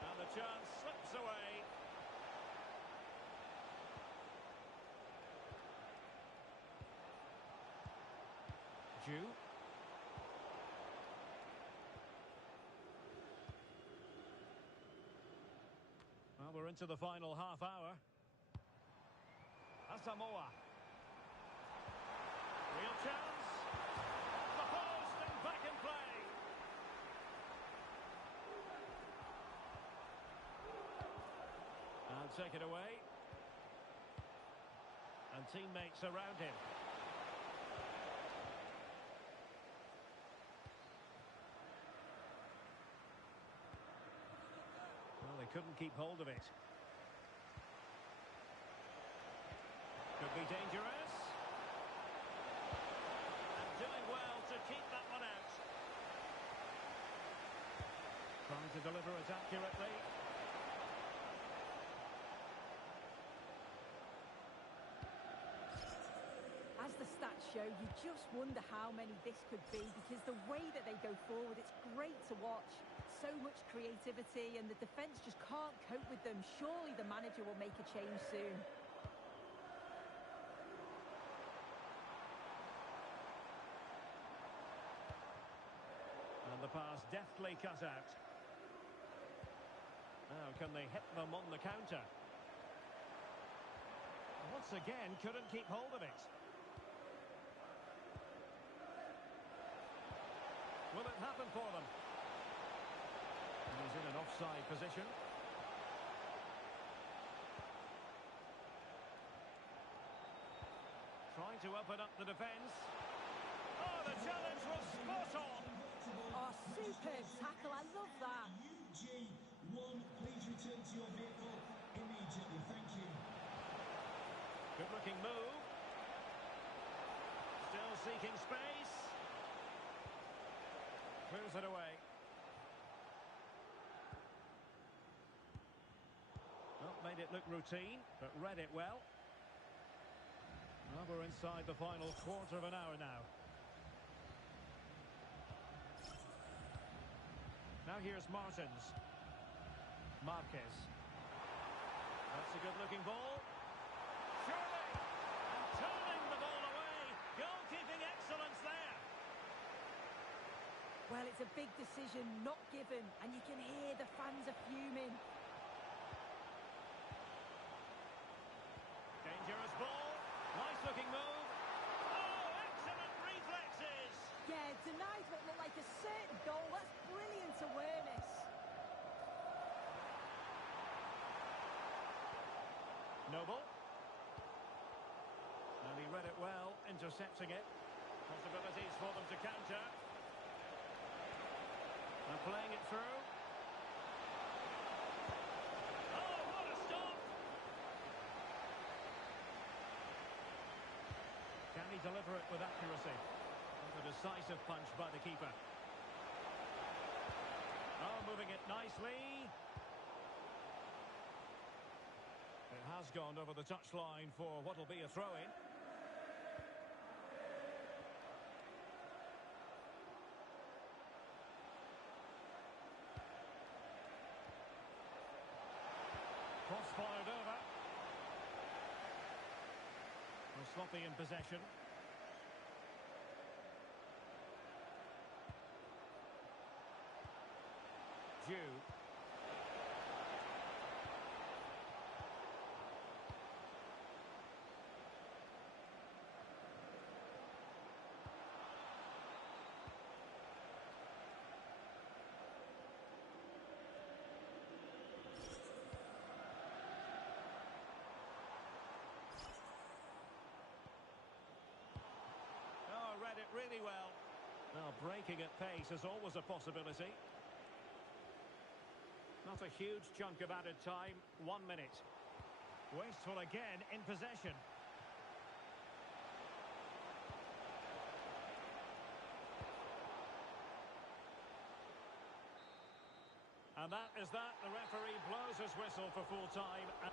And the chance slips away. Jew. Well, we're into the final half hour. Asamoah. Real chance. Off the post and back in play. And take it away. And teammates around him. Well, they couldn't keep hold of it. Could be dangerous. And doing well to keep that one out. Trying to deliver it accurately. As the stats show, you just wonder how many this could be, because the way that they go forward, it's great to watch. So much creativity, and the defence just can't cope with them. Surely the manager will make a change soon. And the pass deftly cut out. Now, can they hit them on the counter? Once again, couldn't keep hold of it. Will it happen for them? And he's in an offside position. Trying to open up the defence. Oh, the challenge was spot on. Oh, superb tackle. I love that. UG1, please return to your vehicle immediately. Thank you. Good looking move. Still seeking space. Clears it away. Well, made it look routine, but read it well. Well, we're inside the final quarter of an hour now. Now here's Martins. Marquez. That's a good-looking ball. Surely! And turning the ball away. Goalkeeping excellence there. Well, it's a big decision, not given, and you can hear the fans are fuming. Dangerous ball. Nice-looking move. Oh, excellent reflexes. Yeah, denied what looked like a certain goal. That's brilliant awareness. Noble. And he read it well, intercepting it. Possibilities for them to counter. And playing it through. Oh, what a stop! Can he deliver it with accuracy? And a decisive punch by the keeper. Oh, moving it nicely. It has gone over the touchline for what will be a throw-in. Cross fired over. Well, sloppy in possession. Jew. Oh, read it really well. Now, breaking at pace is always a possibility. Not a huge chunk of added time, 1 minute. Wasteful again in possession. And that is that. The referee blows his whistle for full time.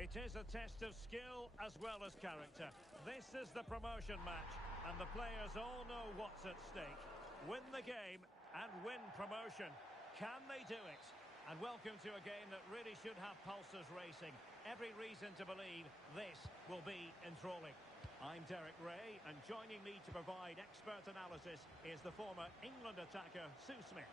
It is a test of skill as well as character. This is the promotion match, and the players all know what's at stake. Win the game and win promotion. Can they do it? And welcome to a game that really should have pulses racing. Every reason to believe this will be enthralling. I'm Derek Ray, and joining me to provide expert analysis is the former England attacker, Sue Smith.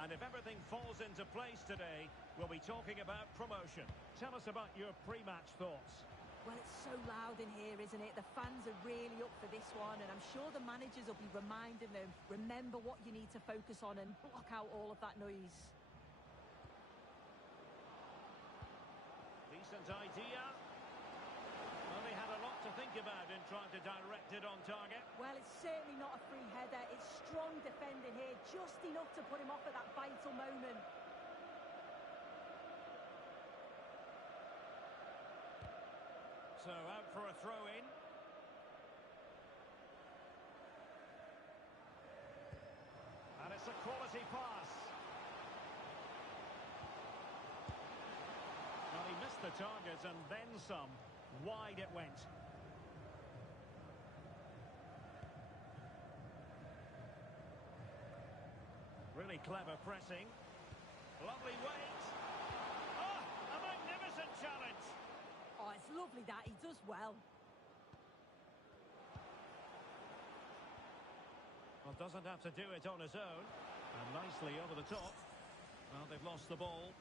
And if everything falls into place today, we'll be talking about promotion. Tell us about your pre-match thoughts. Well, it's so loud in here, isn't it? The fans are really up for this one, and I'm sure the managers will be reminding them, remember what you need to focus on and block out all of that noise. Decent idea. Well, they had a lot to think about in trying to direct it on target. Well, it's certainly not a free header. It's strong defending here, just enough to put him off at that vital moment. So out for a throw-in. And it's a quality pass. Well, he missed the target and then some. Wide it went. Really clever pressing. Lovely weight. Oh, a magnificent challenge. Oh, it's lovely that. He does well. Well, doesn't have to do it on his own. And nicely over the top. Well, they've lost the ball.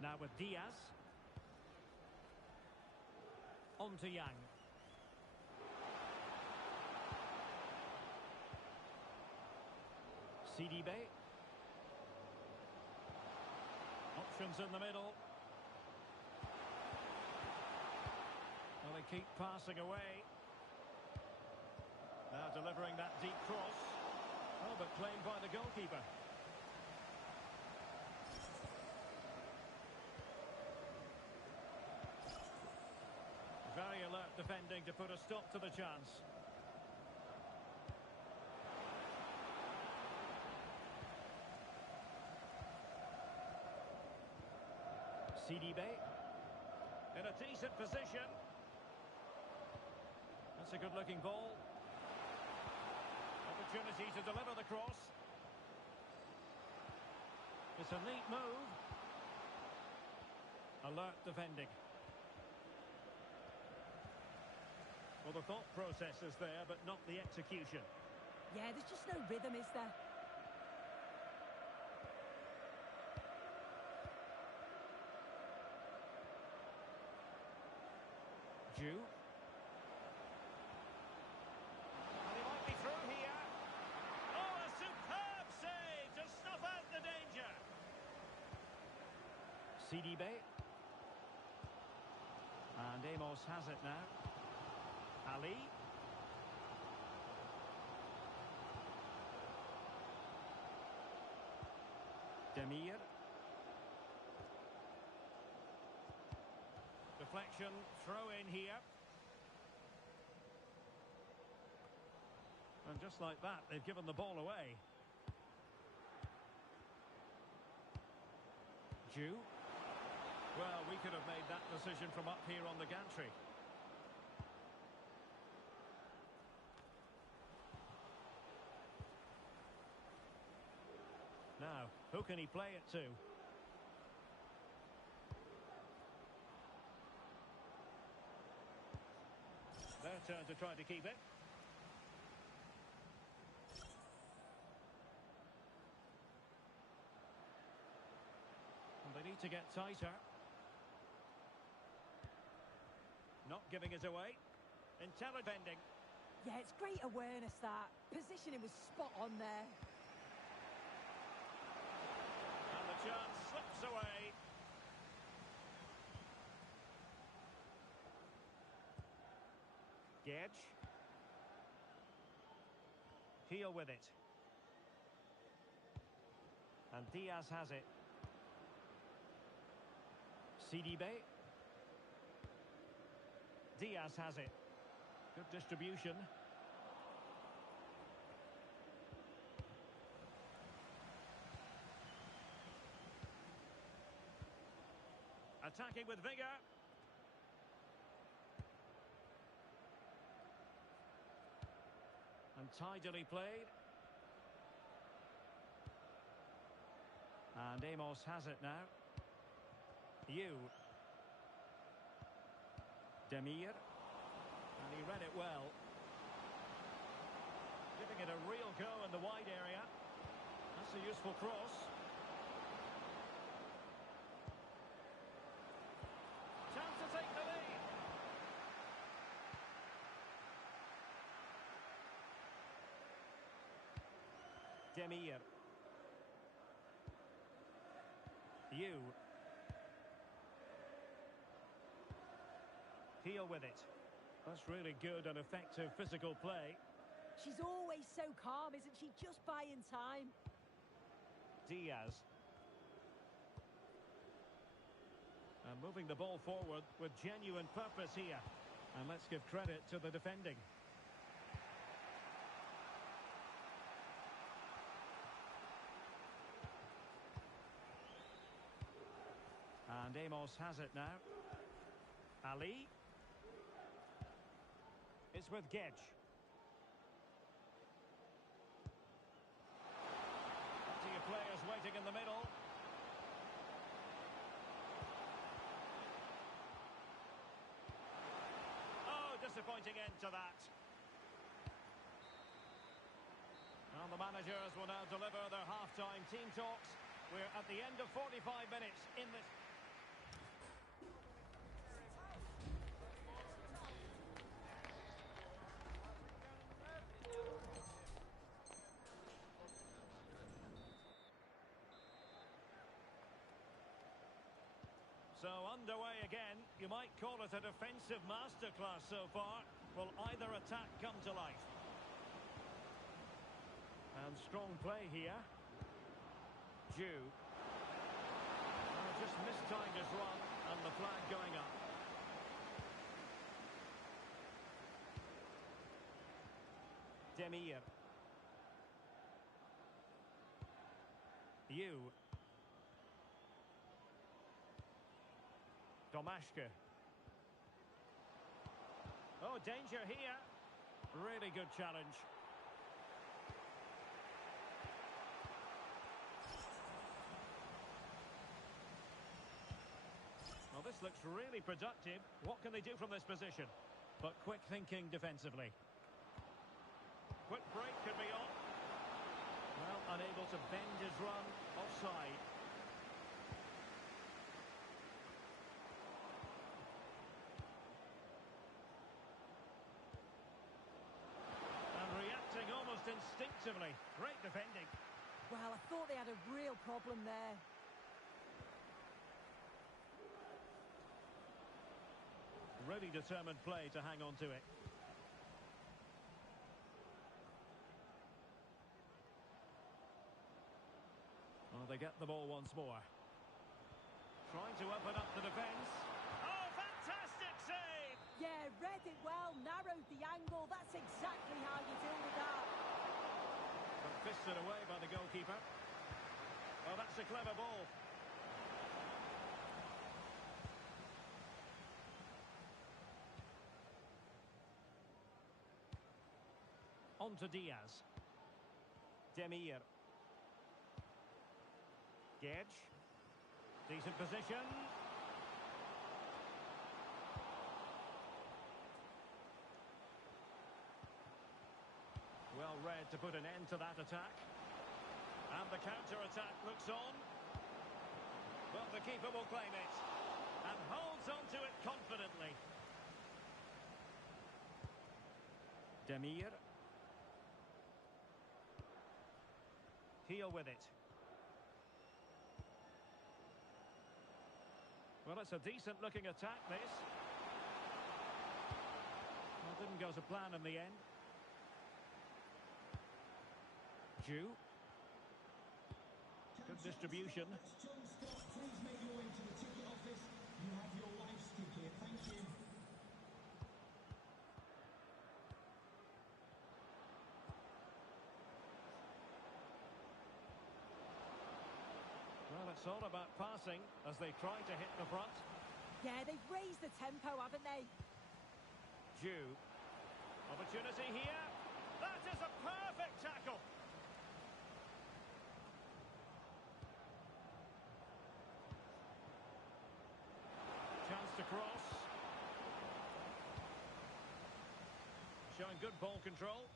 Now with Diaz. On to Yang. CDB. Options in the middle. Well, they keep passing away. Now delivering that deep cross. Oh, but claimed by the goalkeeper. Very alert defending to put a stop to the chance. CDB in a decent position. That's a good-looking ball. Opportunity to deliver the cross. It's a neat move. Alert defending. Well, the thought process is there, but not the execution. Yeah, there's just no rhythm, is there? Jew. And he might be through here. Oh, a superb save to snuff out the danger. CDB. And Amos has it now. Ali. Demir. Deflection, throw in here. And just like that, they've given the ball away. Jew. Well, we could have made that decision from up here on the gantry. Now, who can he play it to? Their turn to try to keep it. And they need to get tighter. Not giving it away. Intelligent bending. Yeah, it's great awareness, that. Positioning was spot on there. And the chance slips away. Gedge. Heel with it. And Diaz has it. CDB. Diaz has it. Good distribution. Attacking with vigour. And tidily played. And Amos has it now. Demir. And he read it well. Giving it a real go in the wide area. That's a useful cross. Chance to take the lead. Demir. You. Heal with it. That's really good and effective physical play. She's always so calm, isn't she? Just buying time. Diaz. And moving the ball forward with genuine purpose here. And let's give credit to the defending. And Amos has it now. Ali. It's with Gedge. Plenty of players waiting in the middle. Oh, disappointing end to that. Well, the managers will now deliver their half-time team talks. We're at the end of 45 minutes in this. So underway again. You might call it a defensive masterclass so far. Will either attack come to life? And strong play here. Ju. Just mistimed his run and the flag going up. Demir. You. Domashka. Oh, danger here. Really good challenge. Well, this looks really productive. What can they do from this position? But quick thinking defensively. Quick break could be on. Well, unable to bend his run. Offside. Almost instinctively. Great defending. Well, I thought they had a real problem there. Really determined play to hang on to it. Well, they get the ball once more. Trying to open up the defence. Oh, fantastic save! Yeah, read it well, narrowed the angle. That's exactly how you deal with that. But fisted away by the goalkeeper. Well, that's a clever ball. On to Diaz. Demir. Gedge. Decent position. Well read to put an end to that attack. And the counter-attack looks on. Well, the keeper will claim it. And holds on to it confidently. Demir. Heal with it. Well, it's a decent-looking attack, this. Well, didn't go to plan in the end. Ju. Good distribution. John Scott, please make your way to the ticket office. You have your wife's ticket. Thank you. Well, it's all about passing as they try to hit the front. Yeah, they've raised the tempo, haven't they? Ju. Opportunity here. That is a perfect tackle. Chance to cross. Showing good ball control.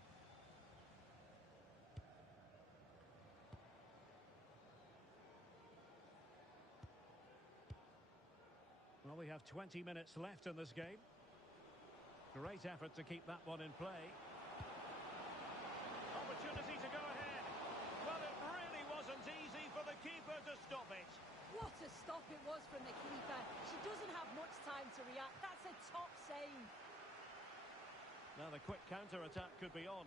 Well, we have 20 minutes left in this game. Great effort to keep that one in play. Opportunity to go ahead. Well, it really wasn't easy for the keeper to stop it. What a stop it was from the keeper. She doesn't have much time to react. That's a top save. Now the quick counter-attack could be on.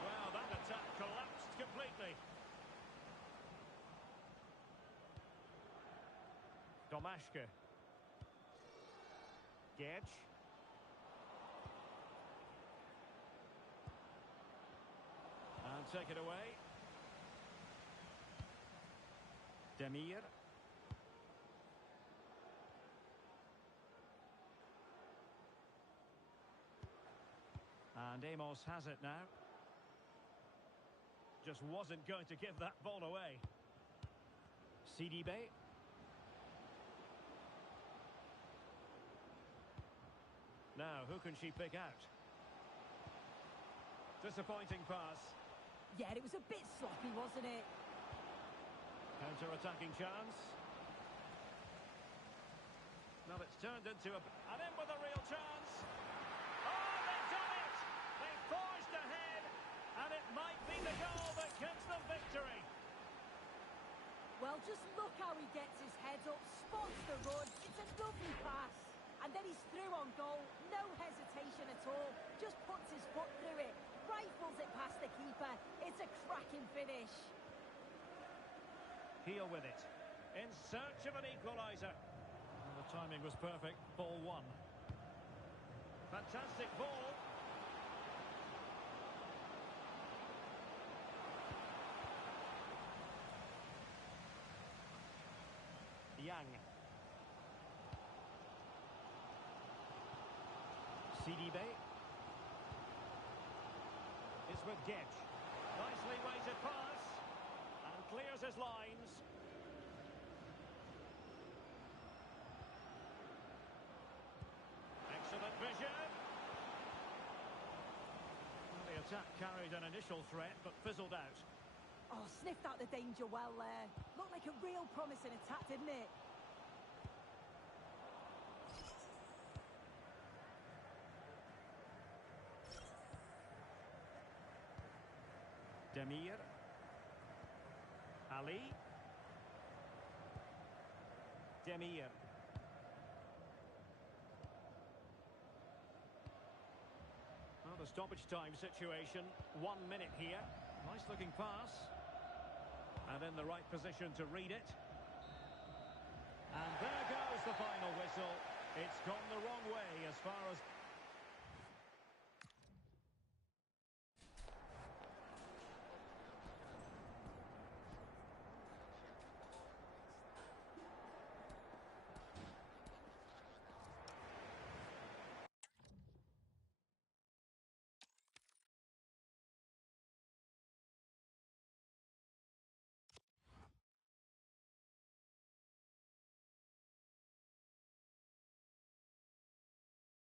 Well, that attack collapsed completely. Domashka. Gedge. And take it away. Demir. And Amos has it now. Just wasn't going to give that ball away. Sidibe. Now, who can she pick out? Disappointing pass. Yeah, it was a bit sloppy, wasn't it? Counter-attacking chance. Now it's turned into a... And in with a real chance. Oh, they've done it! They forged ahead. And it might be the goal that gives them victory. Well, just look how he gets his head up, spots the run. It's a lovely pass. And then he's through on goal. No hesitation at all. Just puts his foot through it. Rifles it past the keeper. It's a cracking finish. Heel with it. In search of an equaliser. Well, the timing was perfect. Ball one. Fantastic ball. Yang. Sidibe. It's with Gedge. Nicely weighted pass. And clears his lines. Excellent vision. Well, the attack carried an initial threat, but fizzled out. Oh, sniffed out the danger well there. Looked like a real promising attack, didn't it? Demir. Ali. Demir. Well, the stoppage time situation. 1 minute here. Nice looking pass. And in the right position to read it. And there goes the final whistle. It's gone the wrong way as far as...